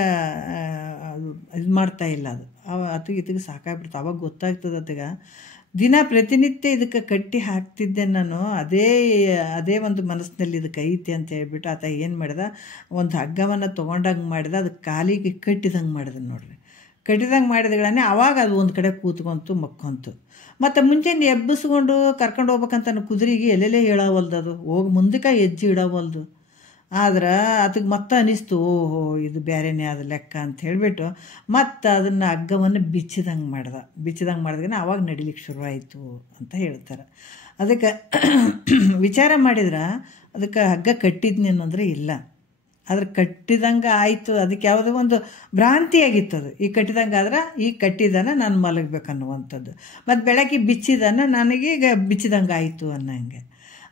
ಅದು ಇದು ಮಾಡ್ತಾಯಿಲ್ಲ. ಅದು ಅತಿಗೆ ಸಾಕಾಗ್ಬಿಡ್ತು. ಅವಾಗ ಗೊತ್ತಾಗ್ತದೆ ಅದಕ್ಕೆ. ದಿನ ಪ್ರತಿನಿತ್ಯ ಇದಕ್ಕೆ ಕಟ್ಟಿ ಹಾಕ್ತಿದ್ದೆ ನಾನು, ಅದೇ ಒಂದು ಮನಸ್ಸಿನಲ್ಲಿ ಇದಕ್ಕೆ ಐತೆ ಅಂತ ಹೇಳ್ಬಿಟ್ಟು ಆತ ಏನು ಮಾಡಿದ, ಒಂದು ಹಗ್ಗವನ್ನು ತೊಗೊಂಡಂಗೆ ಮಾಡಿದ, ಅದಕ್ಕೆ ಕಾಲಿಗೆ ಕಟ್ಟಿದಂಗೆ ಮಾಡಿದ. ನೋಡ್ರಿ, ಕಟ್ಟಿದಂಗೆ ಮಾಡಿದಗಳನ್ನೇ ಆವಾಗ ಅದು ಒಂದು ಕಡೆ ಕೂತ್ಕೊಂತು ಮಕ್ಕೊಂತು. ಮತ್ತು ಮುಂಚೆನೇ ಎಬ್ಬಿಸ್ಕೊಂಡು ಕರ್ಕೊಂಡು ಹೋಗ್ಬೇಕಂತ ಕುದುರೆಗೆ ಎಲ್ಲೆಲ್ಲೇ ಹೇಳವಲ್ದು, ಅದು ಹೋಗಿ ಮುಂದಕ್ಕೆ ಹೆಜ್ಜೆ ಇಡವಲ್ದು. ಆದ್ರೆ ಅದಕ್ಕೆ ಮತ್ತೆ ಅನಿಸ್ತು, ಓಹೋ ಇದು ಬೇರೆನೇ ಅದು ಲೆಕ್ಕ ಅಂತ ಹೇಳಿಬಿಟ್ಟು ಮತ್ತು ಅದನ್ನು ಹಗ್ಗವನ್ನು ಬಿಚ್ಚಿದಂಗೆ ಮಾಡಿದ್ರೆ ಆವಾಗ ನಡಿಲಿಕ್ಕೆ ಶುರುವಾಯಿತು ಅಂತ ಹೇಳ್ತಾರೆ. ಅದಕ್ಕೆ ವಿಚಾರ ಮಾಡಿದ್ರೆ ಅದಕ್ಕೆ ಹಗ್ಗ ಕಟ್ಟಿದ್ನೇನಂದ್ರೆ ಇಲ್ಲ, ಆದ್ರೆ ಕಟ್ಟಿದಂಗೆ ಆಯಿತು. ಅದಕ್ಕೆ ಯಾವುದೋ ಒಂದು ಭ್ರಾಂತಿಯಾಗಿತ್ತು. ಅದು ಈಗ ಕಟ್ಟಿದಂಗೆ ಆದ್ರೆ ಈಗ ಕಟ್ಟಿದಾನ ನಾನು ಮಲಗಬೇಕನ್ನುವಂಥದ್ದು, ಮತ್ತು ಬೆಳಗ್ಗೆ ಬಿಚ್ಚಿದಾನ ನನಗೀಗ ಬಿಚ್ಚಿದಂಗೆ ಆಯಿತು ಅನ್ನೋಂಗೆ.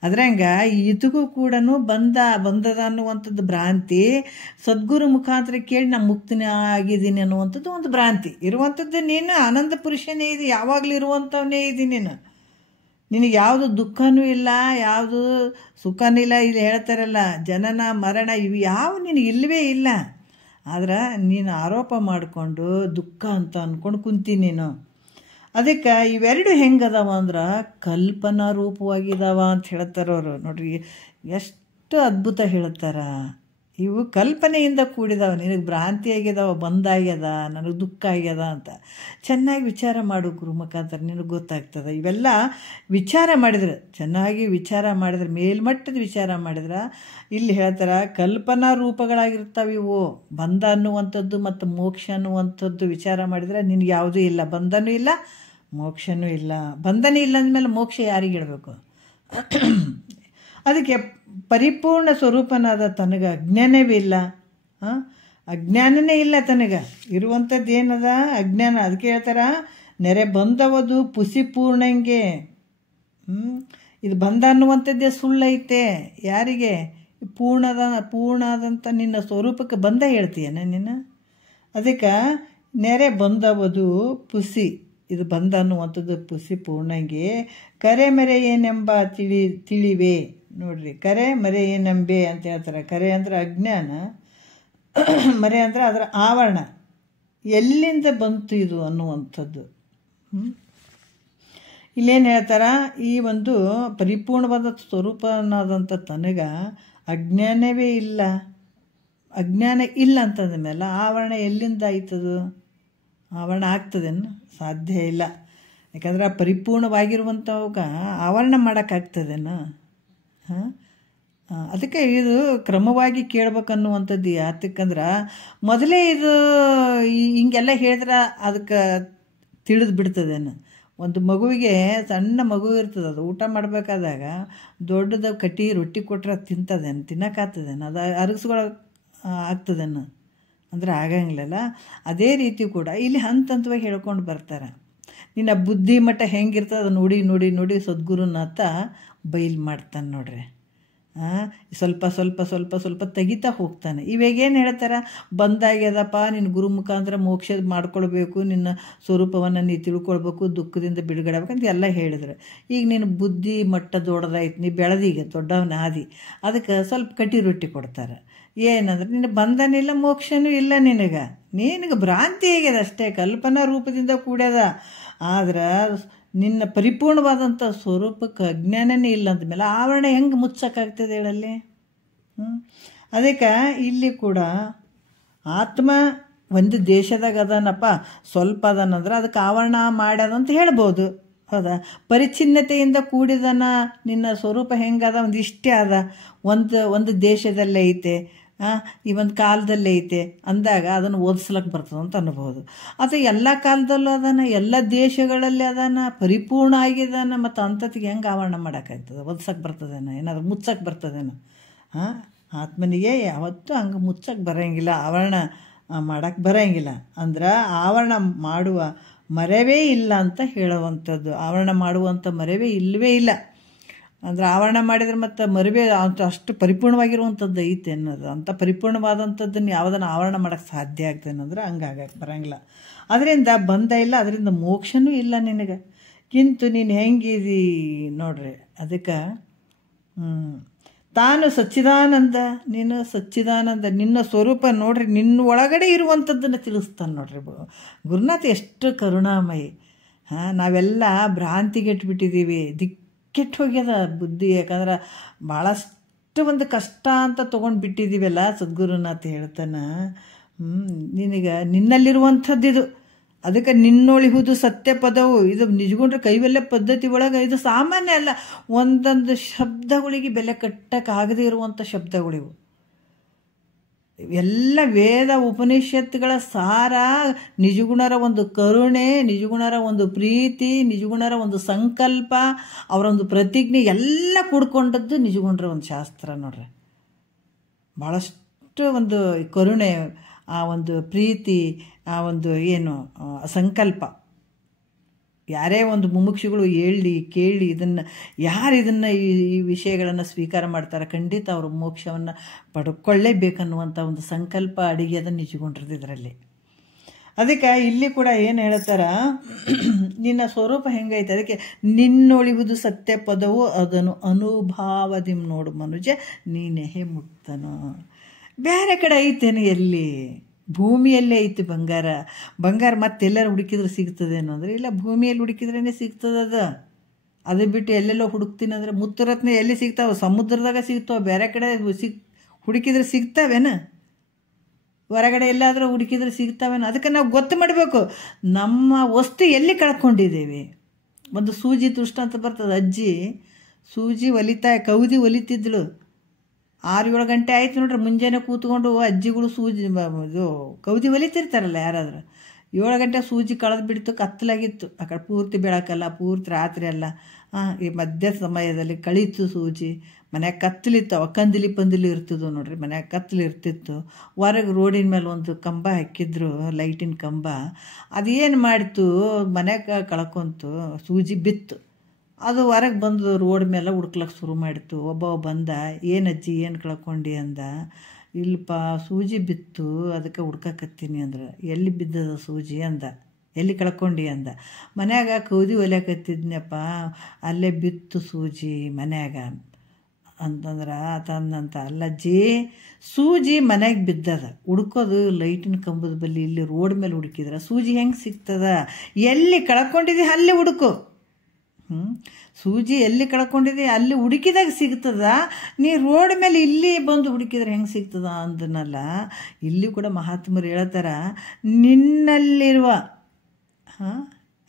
ಅದ್ರಂಗ ಇದಕ್ಕೂ ಕೂಡ ಬಂದದ ಅನ್ನುವಂಥದ್ದು ಭ್ರಾಂತಿ. ಸದ್ಗುರು ಮುಖಾಂತರ ಕೇಳಿ ನಾನು ಮುಕ್ತನೇ ಆಗಿದ್ದೀನಿ ಅನ್ನುವಂಥದ್ದು ಒಂದು ಭ್ರಾಂತಿ ಇರುವಂಥದ್ದು. ನೀನು ಆನಂದ ಪುರುಷನೇ ಇದೆ, ಯಾವಾಗಲೂ ಇರುವಂಥವನೇ ಇದ್ದೀನಿ ನೀನು. ನಿನಗೆ ಯಾವುದು ದುಃಖನೂ ಇಲ್ಲ, ಯಾವುದು ಸುಖನೂ ಇಲ್ಲ. ಇಲ್ಲಿ ಹೇಳ್ತಾರಲ್ಲ ಜನನ ಮರಣ ಇವು ಯಾವ ನಿನಗೆ ಇಲ್ಲವೇ ಇಲ್ಲ. ಆದ್ರೆ ನೀನು ಆರೋಪ ಮಾಡಿಕೊಂಡು ದುಃಖ ಅಂತ ಅಂದ್ಕೊಂಡು ಕುಂತೀನಿ ನೀನು. ಅದಕ್ಕೆ ಇವೆರಡು ಹೆಂಗದಾವ ಅಂದ್ರೆ ಕಲ್ಪನಾ ರೂಪವಾಗಿದ್ದಾವ ಅಂತ ಹೇಳ್ತಾರೆ ಅವರು. ನೋಡ್ರಿ ಎಷ್ಟು ಅದ್ಭುತ ಹೇಳ್ತಾರ. ಇವು ಕಲ್ಪನೆಯಿಂದ ಕೂಡಿದಾವ. ನಿನಗೆ ಭ್ರಾಂತಿ ಆಗ್ಯದಾವ, ಬಂದಾಗ್ಯದ, ನನಗೆ ದುಃಖ ಆಗ್ಯದ ಅಂತ ಚೆನ್ನಾಗಿ ವಿಚಾರ ಮಾಡು ಗುರು ಮುಖಾಂತರ, ನಿನಗೆ ಗೊತ್ತಾಗ್ತದೆ. ಇವೆಲ್ಲ ವಿಚಾರ ಮಾಡಿದ್ರೆ, ಚೆನ್ನಾಗಿ ವಿಚಾರ ಮಾಡಿದ್ರೆ, ಮೇಲ್ಮಟ್ಟದ ವಿಚಾರ ಮಾಡಿದ್ರೆ ಇಲ್ಲಿ ಹೇಳ್ತಾರೆ ಕಲ್ಪನಾ ರೂಪಗಳಾಗಿರ್ತಾವೆ ಇವು. ಬಂಧ ಅನ್ನುವಂಥದ್ದು ಮತ್ತು ಮೋಕ್ಷ ಅನ್ನುವಂಥದ್ದು ವಿಚಾರ ಮಾಡಿದರೆ ನಿನಗೆ ಯಾವುದೂ ಇಲ್ಲ, ಬಂಧನೂ ಇಲ್ಲ, ಮೋಕ್ಷನೂ ಇಲ್ಲ. ಬಂಧನ ಇಲ್ಲ ಅಂದಮೇಲೆ ಮೋಕ್ಷ ಯಾರಿಗೆ ಇಡಬೇಕು? ಅದಕ್ಕೆ ಪರಿಪೂರ್ಣ ಸ್ವರೂಪನಾದ ತನಗೆ ಅಜ್ಞಾನವೇ ಇಲ್ಲ, ಅಜ್ಞಾನನೇ ಇಲ್ಲ ತನಗೆ. ಇರುವಂಥದ್ದು ಏನದ ಅಜ್ಞಾನ. ಅದಕ್ಕೆ ಹೇಳ್ತಾರ ನೆರೆ ಬಂದವದು ಪುಸಿ ಪೂರ್ಣಂಗೆ. ಇದು ಬಂದ ಅನ್ನುವಂಥದ್ದೇ ಸುಳ್ಳೈತೆ. ಯಾರಿಗೆ? ಪೂರ್ಣ ಆದಂಥ ನಿನ್ನ ಸ್ವರೂಪಕ್ಕೆ ಬಂದ ಹೇಳ್ತೀಯನ ನೀನು. ಅದಕ್ಕೆ ನೆರೆ ಬಂದವದು ಪುಸಿ, ಇದು ಬಂದ ಅನ್ನುವಂಥದ್ದು ಪುಸಿ ಪೂರ್ಣಂಗೆ. ಕರೆ ಮರೆ ಏನೆಂಬ ತಿಳಿವೆ. ನೋಡ್ರಿ, ಕರೆ ಮರೆ ಏನಂಬೆ ಅಂತ ಹೇಳ್ತಾರೆ. ಕರೆ ಅಂದ್ರೆ ಅಜ್ಞಾನ, ಮರೆ ಅಂದ್ರೆ ಅದರ ಆವರಣ. ಎಲ್ಲಿಂದ ಬಂತು ಇದು ಅನ್ನುವಂಥದ್ದು. ಇಲ್ಲೇನು ಹೇಳ್ತಾರ, ಈ ಒಂದು ಪರಿಪೂರ್ಣವಾದ ಸ್ವರೂಪನಾದಂಥ ತನಗೆ ಅಜ್ಞಾನವೇ ಇಲ್ಲ. ಅಜ್ಞಾನ ಇಲ್ಲ ಅಂತಂದ ಮೇಲೆ ಆವರಣ ಎಲ್ಲಿಂದ ಆಯ್ತದು? ಆವರಣ ಆಗ್ತದೇನು? ಸಾಧ್ಯ ಇಲ್ಲ. ಯಾಕಂದ್ರೆ ಪರಿಪೂರ್ಣವಾಗಿರುವಂಥವಾಗ ಆವರಣ ಮಾಡೋಕ್ಕಾಗ್ತದೇನು? ಅದಕ್ಕೆ ಇದು ಕ್ರಮವಾಗಿ ಕೇಳ್ಬೇಕನ್ನುವಂಥದ್ದು. ಯಾತಕ್ಕಂದ್ರೆ ಮೊದಲೇ ಇದು ಹಿಂಗೆಲ್ಲ ಹೇಳಿದ್ರೆ ಅದಕ್ಕೆ ತಿಳಿದು ಬಿಡ್ತದೇನು. ಒಂದು ಮಗುವಿಗೆ, ಸಣ್ಣ ಮಗು ಇರ್ತದೆ, ಅದು ಊಟ ಮಾಡಬೇಕಾದಾಗ ದೊಡ್ಡದ ಕಟ್ಟಿ ರೊಟ್ಟಿ ಕೊಟ್ಟರೆ ತಿಂತದೇನು? ತಿನ್ನೋಕ್ಕಾಗ್ತದೇನು? ಅದು ಅರಗಿಸ್ಕೊಳಕ್ಕೆ ಆಗ್ತದೇನು? ಅಂದರೆ ಆಗಂಗಿಲ್ಲಲ್ಲ. ಅದೇ ರೀತಿ ಕೂಡ ಇಲ್ಲಿ ಹಂತವಾಗಿ ಹೇಳ್ಕೊಂಡು ಬರ್ತಾರೆ. ನಿನ್ನ ಬುದ್ಧಿ ಮಟ್ಟ ಹೆಂಗಿರ್ತದೆ ಅದು ನೋಡಿ ನೋಡಿ ನೋಡಿ ಸದ್ಗುರುನಾಥ ಬಯಲು ಮಾಡ್ತಾನೆ ನೋಡ್ರಿ. ಸ್ವಲ್ಪ ಸ್ವಲ್ಪ ಸ್ವಲ್ಪ ಸ್ವಲ್ಪ ತೆಗಿತಾ ಹೋಗ್ತಾನೆ. ಇವಾಗೇನು ಹೇಳ್ತಾರೆ, ಬಂದಾಗ್ಯದಪ್ಪ ನಿನ್ನ ಗುರು ಮುಖಾಂತರ ಮೋಕ್ಷ ಮಾಡ್ಕೊಳ್ಬೇಕು, ನಿನ್ನ ಸ್ವರೂಪವನ್ನು ನೀ ತಿಳ್ಕೊಳ್ಬೇಕು, ದುಃಖದಿಂದ ಬಿಡುಗಡೆ ಆಗ್ಬೇಕಂತ ಎಲ್ಲ ಹೇಳಿದ್ರು. ಈಗ ನಿನ್ನ ಬುದ್ಧಿ ಮಟ್ಟ ದೊಡ್ಡದಾಯ್ತು, ನೀ ಬೆಳೆದೀಗ ದೊಡ್ಡವನ ಆದಿ. ಅದಕ್ಕೆ ಸ್ವಲ್ಪ ಕಟ್ಟಿ ರೊಟ್ಟಿ ಕೊಡ್ತಾರೆ. ಏನಂದ್ರೆ ನಿನ್ನ ಬಂಧನಿಲ್ಲ, ಮೋಕ್ಷನೂ ಇಲ್ಲ ನಿನಗೆ ಭ್ರಾಂತಿ ಆಗ್ಯದ ಅಷ್ಟೇ, ಕಲ್ಪನಾ ರೂಪದಿಂದ ಕೂಡ್ಯದ. ಆದ್ರೆ ನಿನ್ನ ಪರಿಪೂರ್ಣವಾದಂಥ ಸ್ವರೂಪಕ್ಕೆ ಅಜ್ಞಾನನೇ ಇಲ್ಲ ಅಂದಮೇಲೆ ಆವರಣ ಹೆಂಗೆ ಮುಚ್ಚಕ್ಕಾಗ್ತದೆ ಹೇಳಲ್ಲಿ? ಅದಕ್ಕೆ ಇಲ್ಲಿ ಕೂಡ ಆತ್ಮ ಒಂದು ದೇಶದಾಗ ಅದನಪ್ಪ, ಸ್ವಲ್ಪ ಅದನಂದ್ರೆ ಅದಕ್ಕೆ ಆವರಣ ಮಾಡ್ಯದಂತ ಹೇಳ್ಬೋದು. ಹೌದಾ? ಪರಿಚ್ಛಿನ್ನತೆಯಿಂದ ಕೂಡಿದನ ನಿನ್ನ ಸ್ವರೂಪ ಹೆಂಗದ? ಒಂದು ಇಷ್ಟೇ ಅದ, ಒಂದು ದೇಶದಲ್ಲೇ ಐತೆ, ಈ ಒಂದು ಕಾಲದಲ್ಲೇ ಐತೆ ಅಂದಾಗ ಅದನ್ನು ಓದಿಸ್ಲಕ್ಕೆ ಬರ್ತದೆ ಅಂತ ಅನ್ಬೋದು. ಅಥವಾ ಎಲ್ಲ ಕಾಲದಲ್ಲೂ ಅದಾನ, ಎಲ್ಲ ದೇಶಗಳಲ್ಲಿ ಅದಾನ, ಪರಿಪೂರ್ಣ ಆಗಿದಾನ. ಮತ್ತು ಅಂಥತ್ತಿಗೆ ಹೆಂಗೆ ಆವರಣ ಮಾಡೋಕ್ಕಾಗ್ತದೆ? ಓದಿಸಕ್ಕೆ ಬರ್ತದೇನೋ? ಏನಾದ್ರು ಮುಚ್ಚಕ್ಕೆ ಬರ್ತದೇನೋ? ಆತ್ಮನಿಗೆ ಯಾವತ್ತೂ ಹಂಗೆ ಮುಚ್ಚಕ್ಕೆ ಬರೋಂಗಿಲ್ಲ, ಆವರಣ ಮಾಡೋಕ್ಕೆ ಬರೋಂಗಿಲ್ಲ. ಅಂದ್ರೆ ಆವರಣ ಮಾಡುವ ಮರವೇ ಇಲ್ಲ ಅಂತ ಹೇಳುವಂಥದ್ದು. ಆವರಣ ಮಾಡುವಂಥ ಮರವೇ ಇಲ್ಲವೇ ಇಲ್ಲ. ಅಂದರೆ ಆವರಣ ಮಾಡಿದರೆ ಮತ್ತು ಮರುವೆ ಅಂತ ಅಷ್ಟು ಪರಿಪೂರ್ಣವಾಗಿರುವಂಥದ್ದು ಐತೆ ಅನ್ನೋದು. ಅಂಥ ಪರಿಪೂರ್ಣವಾದಂಥದ್ದನ್ನು ಯಾವುದನ್ನು ಆವರಣ ಮಾಡೋಕ್ಕೆ ಸಾಧ್ಯ ಆಗ್ತದೆ ಅನ್ನೋದ್ರೆ ಹಂಗಾಗಕ್ಕೆ ಬರೋಂಗಿಲ್ಲ. ಅದರಿಂದ ಬಂಧ ಇಲ್ಲ, ಅದರಿಂದ ಮೋಕ್ಷನೂ ಇಲ್ಲ ನಿನಗೆ. ಕಿಂತು ನೀನು ಹೆಂಗಿದಿ ನೋಡ್ರಿ. ಅದಕ್ಕೆ ತಾನು ಸಚ್ಚಿದಾನಂದ, ನೀನು ಸಚ್ಚಿದಾನಂದ, ನಿನ್ನ ಸ್ವರೂಪ ನೋಡ್ರಿ, ನಿನ್ನ ಒಳಗಡೆ ಇರುವಂಥದ್ದನ್ನು ತಿಳಿಸ್ತಾನೆ ನೋಡ್ರಿ ಗುರುನಾಥ. ಎಷ್ಟು ಕರುಣಾಮಯಿ. ನಾವೆಲ್ಲ ಭ್ರಾಂತಿಗೆಟ್ಬಿಟ್ಟಿದ್ದೀವಿ, ಕೆಟ್ಟು ಹೋಗ್ಯದ ಬುದ್ಧಿ. ಯಾಕಂದ್ರೆ ಭಾಳಷ್ಟು ಒಂದು ಕಷ್ಟ ಅಂತ ತೊಗೊಂಡು ಬಿಟ್ಟಿದ್ದೀವಲ್ಲ. ಸದ್ಗುರುನಾಥ ಹೇಳ್ತಾನೆ, ನಿನ್ನಲ್ಲಿರುವಂಥದ್ದು ಇದು. ಅದಕ್ಕೆ ನಿನ್ನೊಳಿಹುದು ಸತ್ಯ ಪದವು. ಇದು ನಿಜಗುಂಡ್ರೆ ಕೈವಲ್ಯ ಪದ್ಧತಿ ಒಳಗೆ ಇದು ಸಾಮಾನ್ಯ ಅಲ್ಲ. ಒಂದೊಂದು ಶಬ್ದಗಳಿಗೆ ಬೆಲೆ ಕಟ್ಟಕ್ಕಾಗದೇ ಇರುವಂಥ ಶಬ್ದಗಳಿವು. ಎಲ್ಲ ವೇದ ಉಪನಿಷತ್ತುಗಳ ಸಾರ, ನಿಜಗುಣರ ಒಂದು ಕರುಣೆ, ನಿಜಗುಣರ ಒಂದು ಪ್ರೀತಿ, ನಿಜಗುಣರ ಒಂದು ಸಂಕಲ್ಪ, ಅವರೊಂದು ಪ್ರತಿಜ್ಞೆ ಎಲ್ಲ ಕೂಡ್ಕೊಂಡದ್ದು ನಿಜಗುಣರ ಒಂದು ಶಾಸ್ತ್ರ ನೋಡ್ರಿ. ಭಾಳಷ್ಟು ಒಂದು ಕರುಣೆ, ಆ ಒಂದು ಪ್ರೀತಿ, ಆ ಒಂದು ಏನು ಸಂಕಲ್ಪ, ಯಾರೇ ಒಂದು ಮುಮುಕ್ಷುಗಳು ಹೇಳಿ ಕೇಳಿ ಯಾರು ಇದನ್ನು ಈ ವಿಷಯಗಳನ್ನು ಸ್ವೀಕಾರ ಮಾಡ್ತಾರೆ ಖಂಡಿತ ಅವರು ಮೋಕ್ಷವನ್ನು ಪಡ್ಕೊಳ್ಳೇಬೇಕನ್ನುವಂಥ ಒಂದು ಸಂಕಲ್ಪ ಅಡಿಗೆ ಅದನ್ನು ನಿಜಗೊಂಡಿರೋದು ಇದರಲ್ಲಿ. ಅದಕ್ಕೆ ಇಲ್ಲಿ ಕೂಡ ಏನು ಹೇಳ್ತಾರ, ನಿನ್ನ ಸ್ವರೂಪ ಹೆಂಗೈತೆ, ಅದಕ್ಕೆ ನಿನ್ನೊಳಿವುದು ಸತ್ಯ ಪದವು ಅದನ್ನು ಅನುಭಾವದಿ ನೋಡು ಮನುಜ ನೀನೆಹೆ ಮುಕ್ತನು. ಬೇರೆ ಕಡೆ ಐತೇನು, ಎಲ್ಲಿ ಭೂಮಿಯಲ್ಲೇ ಐತಿ ಬಂಗಾರ. ಮತ್ತೆಲ್ಲರೂ ಹುಡುಕಿದ್ರೆ ಸಿಗ್ತದೇನೋ ಅಂದರೆ ಇಲ್ಲ, ಭೂಮಿಯಲ್ಲಿ ಹುಡುಕಿದ್ರೇ ಸಿಗ್ತದ. ಅದು ಬಿಟ್ಟು ಎಲ್ಲೆಲ್ಲೋ ಹುಡುಕ್ತೀನಿ ಅಂದರೆ ಮುತ್ತುರತ್ನ ಎಲ್ಲಿ ಸಿಗ್ತಾವೆ, ಸಮುದ್ರದಾಗ ಸಿಗ್ತಾವೆ. ಬೇರೆ ಕಡೆ ಹುಡುಕಿದ್ರೆ ಸಿಗ್ತಾವೇನ, ಹೊರಗಡೆ ಎಲ್ಲಾದರೂ ಹುಡುಕಿದ್ರೆ ಸಿಗ್ತಾವೇನೋ. ಅದಕ್ಕೆ ನಾವು ಗೊತ್ತು ಮಾಡಬೇಕು ನಮ್ಮ ವಸ್ತು ಎಲ್ಲಿ ಕಳ್ಕೊಂಡಿದ್ದೇವೆ. ಒಂದು ಸೂಜಿ ತುಷ್ಟ ಅಂತ ಬರ್ತದೆ, ಅಜ್ಜಿ ಸೂಜಿ ಕೌದಿ ಹೊಲಿತಿದ್ಳು. 6-7 ಗಂಟೆ ಆಯ್ತು ನೋಡ್ರಿ, ಮುಂಜಾನೆ ಕೂತ್ಕೊಂಡು ಅಜ್ಜಿಗಳು ಇದು ಕೌದಿ ಹೊಲಿತಿರ್ತಾರಲ್ಲ ಯಾರಾದರೂ. 7 ಗಂಟೆ ಸೂಜಿ ಕಳೆದು ಬಿಡ್ತು, ಕತ್ತಲಾಗಿತ್ತು. ಆ ಕಡೆ ಪೂರ್ತಿ ಬೆಳಕಲ್ಲ, ಪೂರ್ತಿ ರಾತ್ರಿ ಅಲ್ಲ. ಈ ಮಧ್ಯ ಸಮಯದಲ್ಲಿ ಕಳೀತು ಸೂಜಿ. ಮನ್ಯಾಗ ಕತ್ತಲಿತ್ತು, ಕಂದಿಲಿ ಪಂದಿಲಿ ಇರ್ತಿದ್ವು ನೋಡ್ರಿ, ಮನ್ಯಾಗ ಕತ್ತಲು ಇರ್ತಿತ್ತು. ಹೊರಗೆ ರೋಡಿನ ಮೇಲೆ ಒಂದು ಕಂಬ ಹಾಕಿದ್ರು, ಲೈಟಿನ ಕಂಬ. ಅದೇನು ಮಾಡಿತು, ಮನ್ಯಾಗ ಕಳ್ಕೊಂತು, ಸೂಜಿ ಬಿತ್ತು. ಅದು ಹೊರಗೆ ಬಂದು ರೋಡ್ ಮೇಲೆ ಹುಡ್ಕ್ಲಕ್ಕೆ ಶುರು ಮಾಡಿತು. ಒಬ್ಬ ಬಂದ, ಏನು ಅಜ್ಜಿ ಏನು ಕಳ್ಕೊಂಡು ಅಂದ. ಇಲ್ಲಪ್ಪ ಸೂಜಿ ಬಿತ್ತು, ಅದಕ್ಕೆ ಹುಡ್ಕಕತ್ತೀನಿ ಅಂದ್ರೆ. ಎಲ್ಲಿ ಬಿದ್ದದ ಸೂಜಿ ಅಂದ. ಎಲ್ಲಿ ಕಳ್ಕೊಂಡು ಅಂದ. ಮನ್ಯಾಗ ಕೌದಿ ಹೊಲಿಯಾಕತ್ತಿದ್ನಪ್ಪ, ಅಲ್ಲೇ ಬಿತ್ತು ಸೂಜಿ ಮನ್ಯಾಗ ಅಂತಂದ್ರೆ ತಂದಂತ. ಅಲ್ಲಜ್ಜಿ ಸೂಜಿ ಮನೆಗೆ ಬಿದ್ದದ, ಹುಡ್ಕೋದು ಲೈಟಿನ ಕಂಬದ ಬಲ್ಲಿ ಇಲ್ಲಿ ರೋಡ್ ಮೇಲೆ ಹುಡುಕಿದ್ರೆ ಸೂಜಿ ಹೆಂಗೆ ಸಿಗ್ತದ. ಎಲ್ಲಿ ಕಳ್ಕೊಂಡಿದ್ದೆ ಅಲ್ಲಿ ಹುಡುಕು. ಸೂಜಿ ಎಲ್ಲಿ ಕಳ್ಕೊಂಡಿದೆ ಅಲ್ಲಿ ಹುಡುಕಿದಾಗ ಸಿಗ್ತದ. ನೀ ರೋಡ್ ಮೇಲೆ ಇಲ್ಲಿ ಬಂದು ಹುಡುಕಿದ್ರೆ ಹೆಂಗೆ ಸಿಗ್ತದ ಅಂದನಲ್ಲ. ಇಲ್ಲಿ ಕೂಡ ಮಹಾತ್ಮರು ಹೇಳ್ತಾರ, ನಿನ್ನಲ್ಲಿರುವ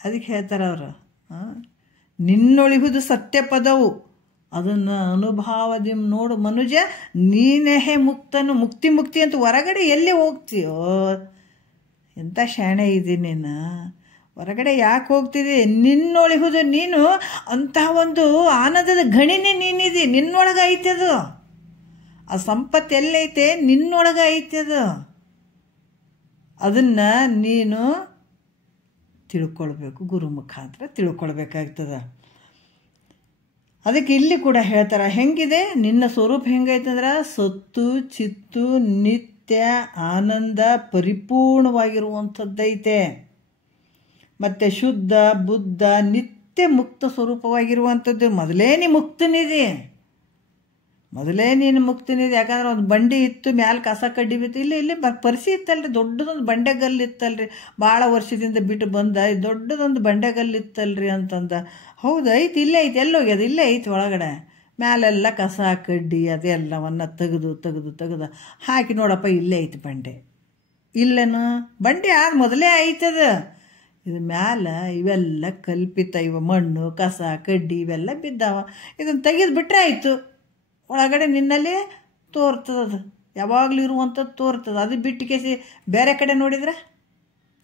ಅದಕ್ಕೆ ಹೇಳ್ತಾರ ಅವರು, ನಿನ್ನೊಳಿಹುದು ಸತ್ಯ ಪದವು ಅದನ್ನು ಅನುಭಾವದಿ ನೋಡು ಮನುಜ ನೀನೆಹೆ ಮುಕ್ತನು. ಮುಕ್ತಿ ಅಂತ ಹೊರಗಡೆ ಎಲ್ಲಿ ಹೋಗ್ತೀಯೋ, ಎಂಥ ಶಾಣೆ ಇದ್ದೀನಿ ನೀನು. ಹೊರಗಡೆ ಯಾಕೆ ಹೋಗ್ತಿದ್ದಿ, ನಿನ್ನೊಳಿಹುದು ನೀನು ಅಂತಹ ಒಂದು ಆನಂದದ ಗಣಿನೇ ನೀನಿದಿ. ನಿನ್ನೊಳಗೆ ಐತದು. ಆ ಸಂಪತ್ತು ಎಲ್ಲೈತೆ ನಿನ್ನೊಳಗೆ ಐತದು. ಅದನ್ನು ನೀನು ತಿಳ್ಕೊಳ್ಬೇಕು, ಗುರು ಮುಖಾಂತರ ತಿಳ್ಕೊಳ್ಬೇಕಾಗ್ತದ. ಅದಕ್ಕೆ ಇಲ್ಲಿ ಕೂಡ ಹೇಳ್ತಾರ, ಹೆಂಗಿದೆ ನಿನ್ನ ಸ್ವರೂಪ ಹೆಂಗೈತಂದ್ರೆ ಸತ್ತು ಚಿತ್ತು ನಿತ್ಯ ಆನಂದ ಪರಿಪೂರ್ಣವಾಗಿರುವಂಥದ್ದೈತೆ. ಮತ್ತು ಶುದ್ಧ ಬುದ್ಧ ನಿತ್ಯ ಮುಕ್ತ ಸ್ವರೂಪವಾಗಿರುವಂಥದ್ದು. ಮೊದಲೇ ನೀ ಮುಕ್ತನಿದೆ, ಯಾಕಂದ್ರೆ ಒಂದು ಬಂಡಿ ಇತ್ತು, ಮ್ಯಾಲೆ ಕಸ ಕಡ್ಡಿ ಬಿತ್ತು. ಇಲ್ಲಿ ಪರಿಸಿ ಇತ್ತಲ್ರಿ, ದೊಡ್ಡದೊಂದು ಬಂಡೆಗಲ್ಲು ಇತ್ತಲ್ರಿ, ಭಾಳ ವರ್ಷದಿಂದ ಬಿಟ್ಟು ಬಂದ, ದೊಡ್ಡದೊಂದು ಬಂಡೆಗಲ್ಲು ಇತ್ತಲ್ರಿ ಅಂತಂದ. ಹೌದು ಐತಿ, ಇಲ್ಲೇ ಐತಿ, ಎಲ್ಲೋಗ್ಯದ, ಇಲ್ಲೇ ಐತಿ ಒಳಗಡೆ. ಮ್ಯಾಲೆಲ್ಲ ಕಸ ಕಡ್ಡಿ ಅದೆಲ್ಲವನ್ನು ತೆಗೆದು ಹಾಕಿ ನೋಡಪ್ಪ ಇಲ್ಲೇ ಐತಿ ಬಂಡೆ. ಇಲ್ಲೇನು ಬಂಡೆ ಮೊದಲೇ ಐತದ. ಇದು ಮ್ಯಾಲೆ ಇವೆಲ್ಲ ಕಲ್ಪಿತ, ಇವ ಮಣ್ಣು ಕಸ ಕಡ್ಡಿ ಇವೆಲ್ಲ ಬಿದ್ದಾವ. ಇದನ್ನು ತೆಗೆದು ಬಿಟ್ಟರೆ ಆಯಿತು, ಒಳಗಡೆ ನಿನ್ನಲ್ಲಿ ತೋರ್ತದ. ಯಾವಾಗಲೂ ಇರುವಂಥದ್ದು ತೋರ್ತದ. ಅದು ಬಿಟ್ಟು ಕೇಸಿ ಬೇರೆ ಕಡೆ ನೋಡಿದ್ರೆ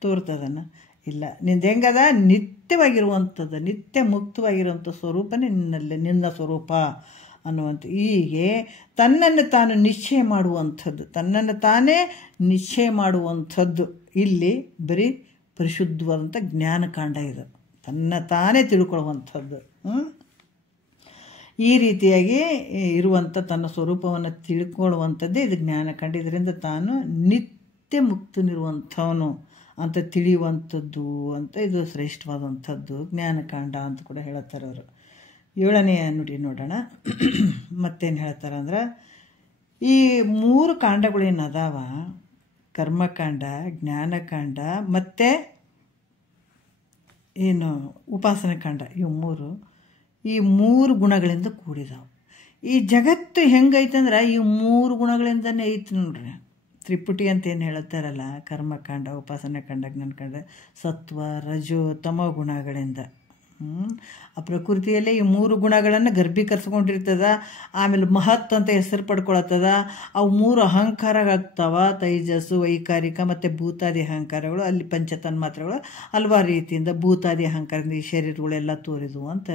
ತೋರ್ತದನ್ನು ಇಲ್ಲ. ನಿಂದು ಹೆಂಗದ ನಿತ್ಯವಾಗಿರುವಂಥದ್ದು, ನಿತ್ಯ ಮುಕ್ತವಾಗಿರುವಂಥ ಸ್ವರೂಪನೇ ನಿನ್ನಲ್ಲಿ, ನಿನ್ನ ಸ್ವರೂಪ ಅನ್ನುವಂಥ. ಹೀಗೆ ತನ್ನನ್ನು ತಾನು ನಿಶ್ಚಯ ಮಾಡುವಂಥದ್ದು ಇಲ್ಲಿ ಬರೀ ಪರಿಶುದ್ಧವಾದಂಥ ಜ್ಞಾನಕಾಂಡ ಇದು. ತನ್ನ ತಾನೇ ತಿಳ್ಕೊಳ್ಳುವಂಥದ್ದು. ಈ ರೀತಿಯಾಗಿ ಇರುವಂಥ ತನ್ನ ಸ್ವರೂಪವನ್ನು ತಿಳ್ಕೊಳ್ಳುವಂಥದ್ದೇ ಇದು ಜ್ಞಾನಕಾಂಡ. ಇದರಿಂದ ತಾನು ನಿತ್ಯ ಮುಕ್ತನಿರುವಂಥವನು ಅಂತ ತಿಳಿಯುವಂಥದ್ದು ಅಂತ ಇದು ಶ್ರೇಷ್ಠವಾದಂಥದ್ದು ಜ್ಞಾನಕಾಂಡ ಅಂತ ಕೂಡ ಹೇಳ್ತಾರೆ ಅವರು. 7ನೇ ನುಡಿ ನೋಡೋಣ. ಮತ್ತೇನು ಹೇಳ್ತಾರೆ ಅಂದ್ರೆ, ಈ 3 ಕಾಂಡಗಳೇನು ಅದಾವ, ಕರ್ಮಕಾಂಡ, ಜ್ಞಾನಕಾಂಡ ಮತ್ತು ಏನು ಉಪಾಸನ ಕಾಂಡ, ಈ 3 ಗುಣಗಳಿಂದ ಕೂಡಿದಾವೆ. ಈ ಜಗತ್ತು ಹೆಂಗೈತಂದ್ರೆ ಈ 3 ಗುಣಗಳಿಂದನೇ ಐತಿ ನೋಡ್ರಿ. ತ್ರಿಪುಟಿ ಅಂತ ಏನು ಹೇಳ್ತಾರಲ್ಲ, ಕರ್ಮಕಾಂಡ, ಉಪಾಸನ ಕಾಂಡ, ಜ್ಞಾನಕಾಂಡ, ಸತ್ವ ರಜೋ ತಮೋ ಗುಣಗಳಿಂದ. ಆ ಪ್ರಕೃತಿಯಲ್ಲೇ ಈ 3 ಗುಣಗಳನ್ನು ಗರ್ಭೀಕರಿಸ್ಕೊಂಡಿರ್ತದ. ಆಮೇಲೆ ಮಹತ್ ಅಂತ ಹೆಸರು ಪಡ್ಕೊಳತ್ತದ. ಅವು 3 ಅಹಂಕಾರ ಆಗ್ತಾವ, ತೈಜಸ್ಸು, ವೈಕಾರಿಕ ಮತ್ತು ಭೂತಾದಿ ಅಹಂಕಾರಗಳು. ಅಲ್ಲಿ ಪಂಚತನ್ಮಾತ್ರಗಳು ಹಲವಾರು ರೀತಿಯಿಂದ ಭೂತಾದಿ ಅಹಂಕಾರದಿಂದ ಈ ಶರೀರಗಳೆಲ್ಲ ತೋರಿದ್ವು ಅಂತ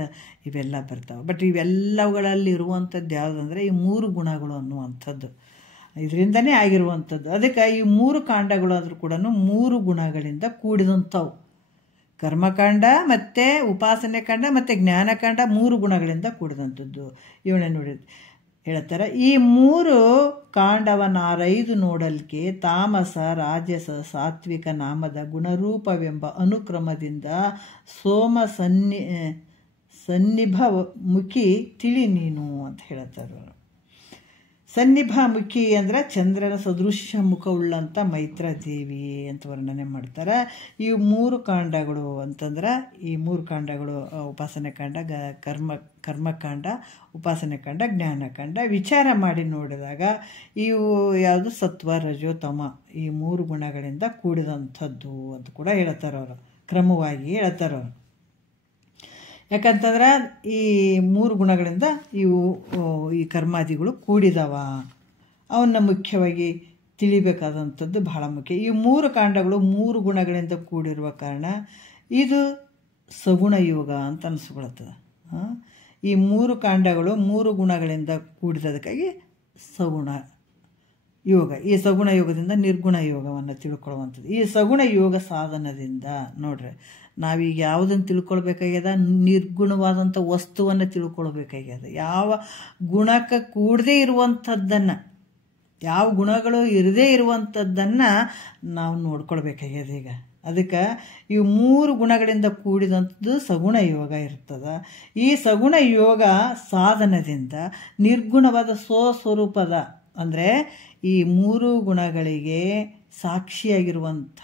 ಇವೆಲ್ಲ ಬರ್ತಾವೆ. ಬಟ್ ಇವೆಲ್ಲಗಳಲ್ಲಿ ಇರುವಂಥದ್ದು ಯಾವುದಂದ್ರೆ ಈ 3 ಗುಣಗಳು ಅನ್ನುವಂಥದ್ದು, ಇದರಿಂದನೇ ಆಗಿರುವಂಥದ್ದು. ಅದಕ್ಕೆ ಈ 3 ಕಾಂಡಗಳು ಆದರೂ ಕೂಡ 3 ಗುಣಗಳಿಂದ ಕೂಡಿದಂಥವು. ಕರ್ಮಕಾಂಡ ಮತ್ತು ಉಪಾಸನೆ ಕಾಂಡ ಮತ್ತು ಜ್ಞಾನಕಾಂಡ 3 ಗುಣಗಳಿಂದ ಕೂಡಿದಂಥದ್ದು. ಇವನೇ ನೋಡಿ ಹೇಳ್ತಾರೆ, ಈ 3 ಕಾಂಡವನಾರೈದು ನೋಡಲ್ಕೆ ತಾಮಸ ರಾಜಸ ಸಾತ್ವಿಕ ನಾಮದ ಗುಣರೂಪವೆಂಬ ಅನುಕ್ರಮದಿಂದ ಸೋಮ ಸನ್ನಿಭ ಮುಖಿ ತಿಳಿ ನೀನು ಅಂತ ಹೇಳ್ತಾರೆ. ಸನ್ನಿಭ ಮುಖಿ ಅಂದರೆ ಚಂದ್ರನ ಸದೃಶ್ಯ ಮುಖವುಳ್ಳಂಥ ಮೈತ್ರಾದೇವಿ ಅಂತ ವರ್ಣನೆ ಮಾಡ್ತಾರೆ. ಈ 3 ಕಾಂಡಗಳು ಅಂತಂದ್ರೆ ಈ 3 ಕಾಂಡಗಳು ಉಪಾಸನೆ ಕಾಂಡ, ಕರ್ಮಕಾಂಡ, ಉಪಾಸನೆ ಕಾಂಡ, ಜ್ಞಾನಕಾಂಡ ವಿಚಾರ ಮಾಡಿ ನೋಡಿದಾಗ ಇವು ಯಾವುದು ಸತ್ವ ರಜೋ ತಮ ಈ 3 ಗುಣಗಳಿಂದ ಕೂಡಿದಂಥದ್ದು ಅಂತ ಕೂಡ ಹೇಳ್ತಾರೆ ಅವರು, ಕ್ರಮವಾಗಿ ಹೇಳ್ತಾರೆ ಅವರು. ಯಾಕಂತಂದ್ರೆ ಈ 3 ಗುಣಗಳಿಂದ ಈ ಕರ್ಮಾದಿಗಳು ಕೂಡಿದವ, ಅವನ್ನ ಮುಖ್ಯವಾಗಿ ತಿಳಿಬೇಕಾದಂಥದ್ದು ಬಹಳ ಮುಖ್ಯ. ಈ 3 ಕಾಂಡಗಳು 3 ಗುಣಗಳಿಂದ ಕೂಡಿರುವ ಕಾರಣ ಇದು ಸಗುಣ ಯೋಗ ಅಂತ ಅನಿಸ್ಕೊಳ್ತದೆ. ಈ 3 ಕಾಂಡಗಳು 3 ಗುಣಗಳಿಂದ ಕೂಡಿದದಕ್ಕಾಗಿ ಸಗುಣ ಯೋಗ. ಈ ಸಗುಣ ಯೋಗದಿಂದ ನಿರ್ಗುಣ ಯೋಗವನ್ನು ತಿಳ್ಕೊಳ್ಳುವಂಥದ್ದು. ಈ ಸಗುಣ ಯೋಗ ಸಾಧನದಿಂದ ನೋಡ್ರಿ ನಾವೀಗ ಯಾವುದನ್ನು ತಿಳ್ಕೊಳ್ಬೇಕಾಗ್ಯದ, ನಿರ್ಗುಣವಾದಂಥ ವಸ್ತುವನ್ನು ತಿಳ್ಕೊಳ್ಬೇಕಾಗ್ಯದ. ಯಾವ ಗುಣಕ್ಕೆ ಕೂಡದೇ ಇರುವಂಥದ್ದನ್ನು, ಯಾವ ಗುಣಗಳು ಇರದೇ ಇರುವಂಥದ್ದನ್ನು ನಾವು ನೋಡ್ಕೊಳ್ಬೇಕಾಗ್ಯದ. ಈಗ ಅದಕ್ಕೆ ಇವು 3 ಗುಣಗಳಿಂದ ಕೂಡಿದಂಥದ್ದು ಸಗುಣ ಯೋಗ ಇರ್ತದೆ. ಈ ಸಗುಣ ಯೋಗ ಸಾಧನದಿಂದ ನಿರ್ಗುಣವಾದ ಸ್ವಸ್ವರೂಪದ ಅಂದರೆ ಈ 3 ಗುಣಗಳಿಗೆ ಸಾಕ್ಷಿಯಾಗಿರುವಂಥ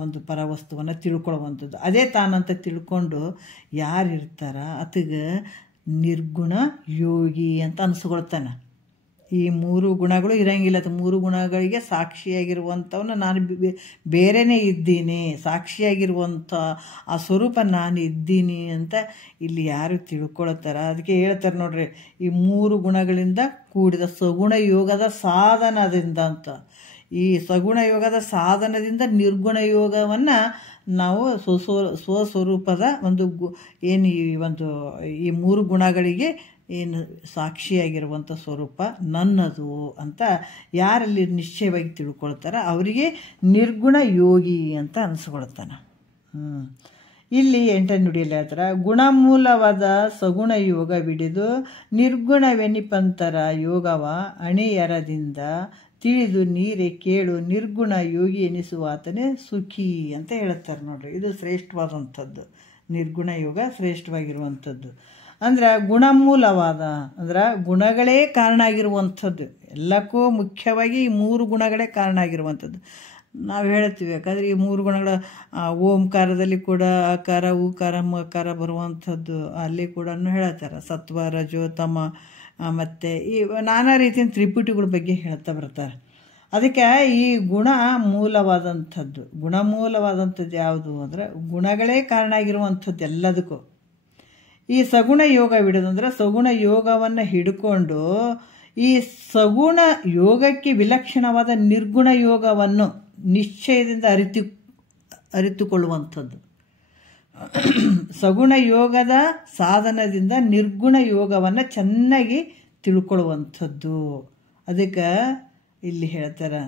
ಒಂದು ಪರವಸ್ತುವನ್ನು ತಿಳ್ಕೊಳ್ಳುವಂಥದ್ದು, ಅದೇ ತಾನಂತ ತಿಳ್ಕೊಂಡು ಯಾರಿರ್ತಾರ ಆತಗೆ ನಿರ್ಗುಣ ಯೋಗಿ ಅಂತ ಅನಿಸ್ಕೊಳ್ತಾನೆ. ಈ 3 ಗುಣಗಳು ಇರಂಗಿಲ್ಲ. 3 ಗುಣಗಳಿಗೆ ಸಾಕ್ಷಿಯಾಗಿರುವಂಥವನ್ನ ನಾನು ಬೇರೆನೇ ಇದ್ದೀನಿ, ಸಾಕ್ಷಿಯಾಗಿರುವಂಥ ಆ ಸ್ವರೂಪ ನಾನು ಇದ್ದೀನಿ ಅಂತ ಇಲ್ಲಿ ಯಾರು ತಿಳ್ಕೊಳ್ತಾರ. ಅದಕ್ಕೆ ಹೇಳ್ತಾರೆ ನೋಡ್ರಿ, ಈ 3 ಗುಣಗಳಿಂದ ಕೂಡಿದ ಸಗುಣ ಯೋಗದ ಸಾಧನದಿಂದ ಅಂತ. ಈ ಸಗುಣ ಯೋಗದ ಸಾಧನದಿಂದ ನಿರ್ಗುಣ ಯೋಗವನ್ನು ನಾವು ಸ್ವಸ್ವರೂಪದ ಏನು ಈ 3 ಗುಣಗಳಿಗೆ ಏನು ಸಾಕ್ಷಿಯಾಗಿರುವಂಥ ಸ್ವರೂಪ ನನ್ನದು ಅಂತ ಯಾರಲ್ಲಿ ನಿಶ್ಚಯವಾಗಿ ತಿಳ್ಕೊಳ್ತಾರ ಅವರಿಗೆ ನಿರ್ಗುಣ ಯೋಗಿ ಅಂತ ಅನಿಸ್ಕೊಳ್ತಾನೆ. ಇಲ್ಲಿ 8ನೇ ನುಡಿಯಲ್ಲಿ ಹೇಳ್ತಾರೆ, ಗುಣಮೂಲವಾದ ಸಗುಣ ಯೋಗವಿಡಿದು ನಿರ್ಗುಣವೆನಿಪಂತರ ಯೋಗವ ಅಣಿಯರದಿಂದ ತಿಳಿದು ನೀರೇ ಕೇಳು ನಿರ್ಗುಣ ಯೋಗಿ ಎನಿಸುವಾತನೇ ಸುಖಿ ಅಂತ ಹೇಳ್ತಾರೆ ನೋಡ್ರಿ. ಇದು ಶ್ರೇಷ್ಠವಾದಂಥದ್ದು, ನಿರ್ಗುಣ ಯೋಗ ಶ್ರೇಷ್ಠವಾಗಿರುವಂಥದ್ದು. ಅಂದ್ರೆ ಗುಣಮೂಲವಾದ ಅಂದ್ರೆ ಗುಣಗಳೇ ಕಾರಣ ಆಗಿರುವಂಥದ್ದು. ಎಲ್ಲಕ್ಕೂ ಮುಖ್ಯವಾಗಿ ಈ 3 ಗುಣಗಳೇ ಕಾರಣ ಆಗಿರುವಂಥದ್ದು. ನಾವು ಹೇಳ್ತೀವಿ, ಯಾಕಂದರೆ ಈ 3 ಗುಣಗಳ ಓಂಕಾರದಲ್ಲಿ ಕೂಡ ಅಕಾರ ಉಕಾರ ಮಕಾರ ಬರುವಂಥದ್ದು ಅಲ್ಲಿ ಕೂಡ ಹೇಳ್ತಾರೆ. ಸತ್ವ ರಜೋ ತಮ ಮತ್ತು ಈ ನಾನಾ ರೀತಿಯ ತ್ರಿಪುಟಿಗಳ ಬಗ್ಗೆ ಹೇಳ್ತಾ ಬರ್ತಾರೆ. ಅದಕ್ಕೆ ಈ ಗುಣ ಮೂಲವಾದಂಥದ್ದು, ಗುಣಮೂಲವಾದಂಥದ್ದು ಯಾವುದು ಅಂದರೆ ಗುಣಗಳೇ ಕಾರಣ ಆಗಿರುವಂಥದ್ದು ಎಲ್ಲದಕ್ಕೂ. ಈ ಸಗುಣ ಯೋಗವಿಡೋದಂದ್ರೆ ಸಗುಣ ಯೋಗವನ್ನು ಹಿಡ್ಕೊಂಡು ಈ ಸಗುಣ ಯೋಗಕ್ಕೆ ವಿಲಕ್ಷಣವಾದ ನಿರ್ಗುಣ ಯೋಗವನ್ನು ನಿಶ್ಚಯದಿಂದ ಅರಿತುಕೊಳ್ಳುವಂಥದ್ದು. ಸಗುಣ ಯೋಗದ ಸಾಧನದಿಂದ ನಿರ್ಗುಣ ಯೋಗವನ್ನು ಚೆನ್ನಾಗಿ ತಿಳ್ಕೊಳ್ಳುವಂಥದ್ದು. ಅದಕ್ಕೆ ಇಲ್ಲಿ ಹೇಳ್ತಾರೆ,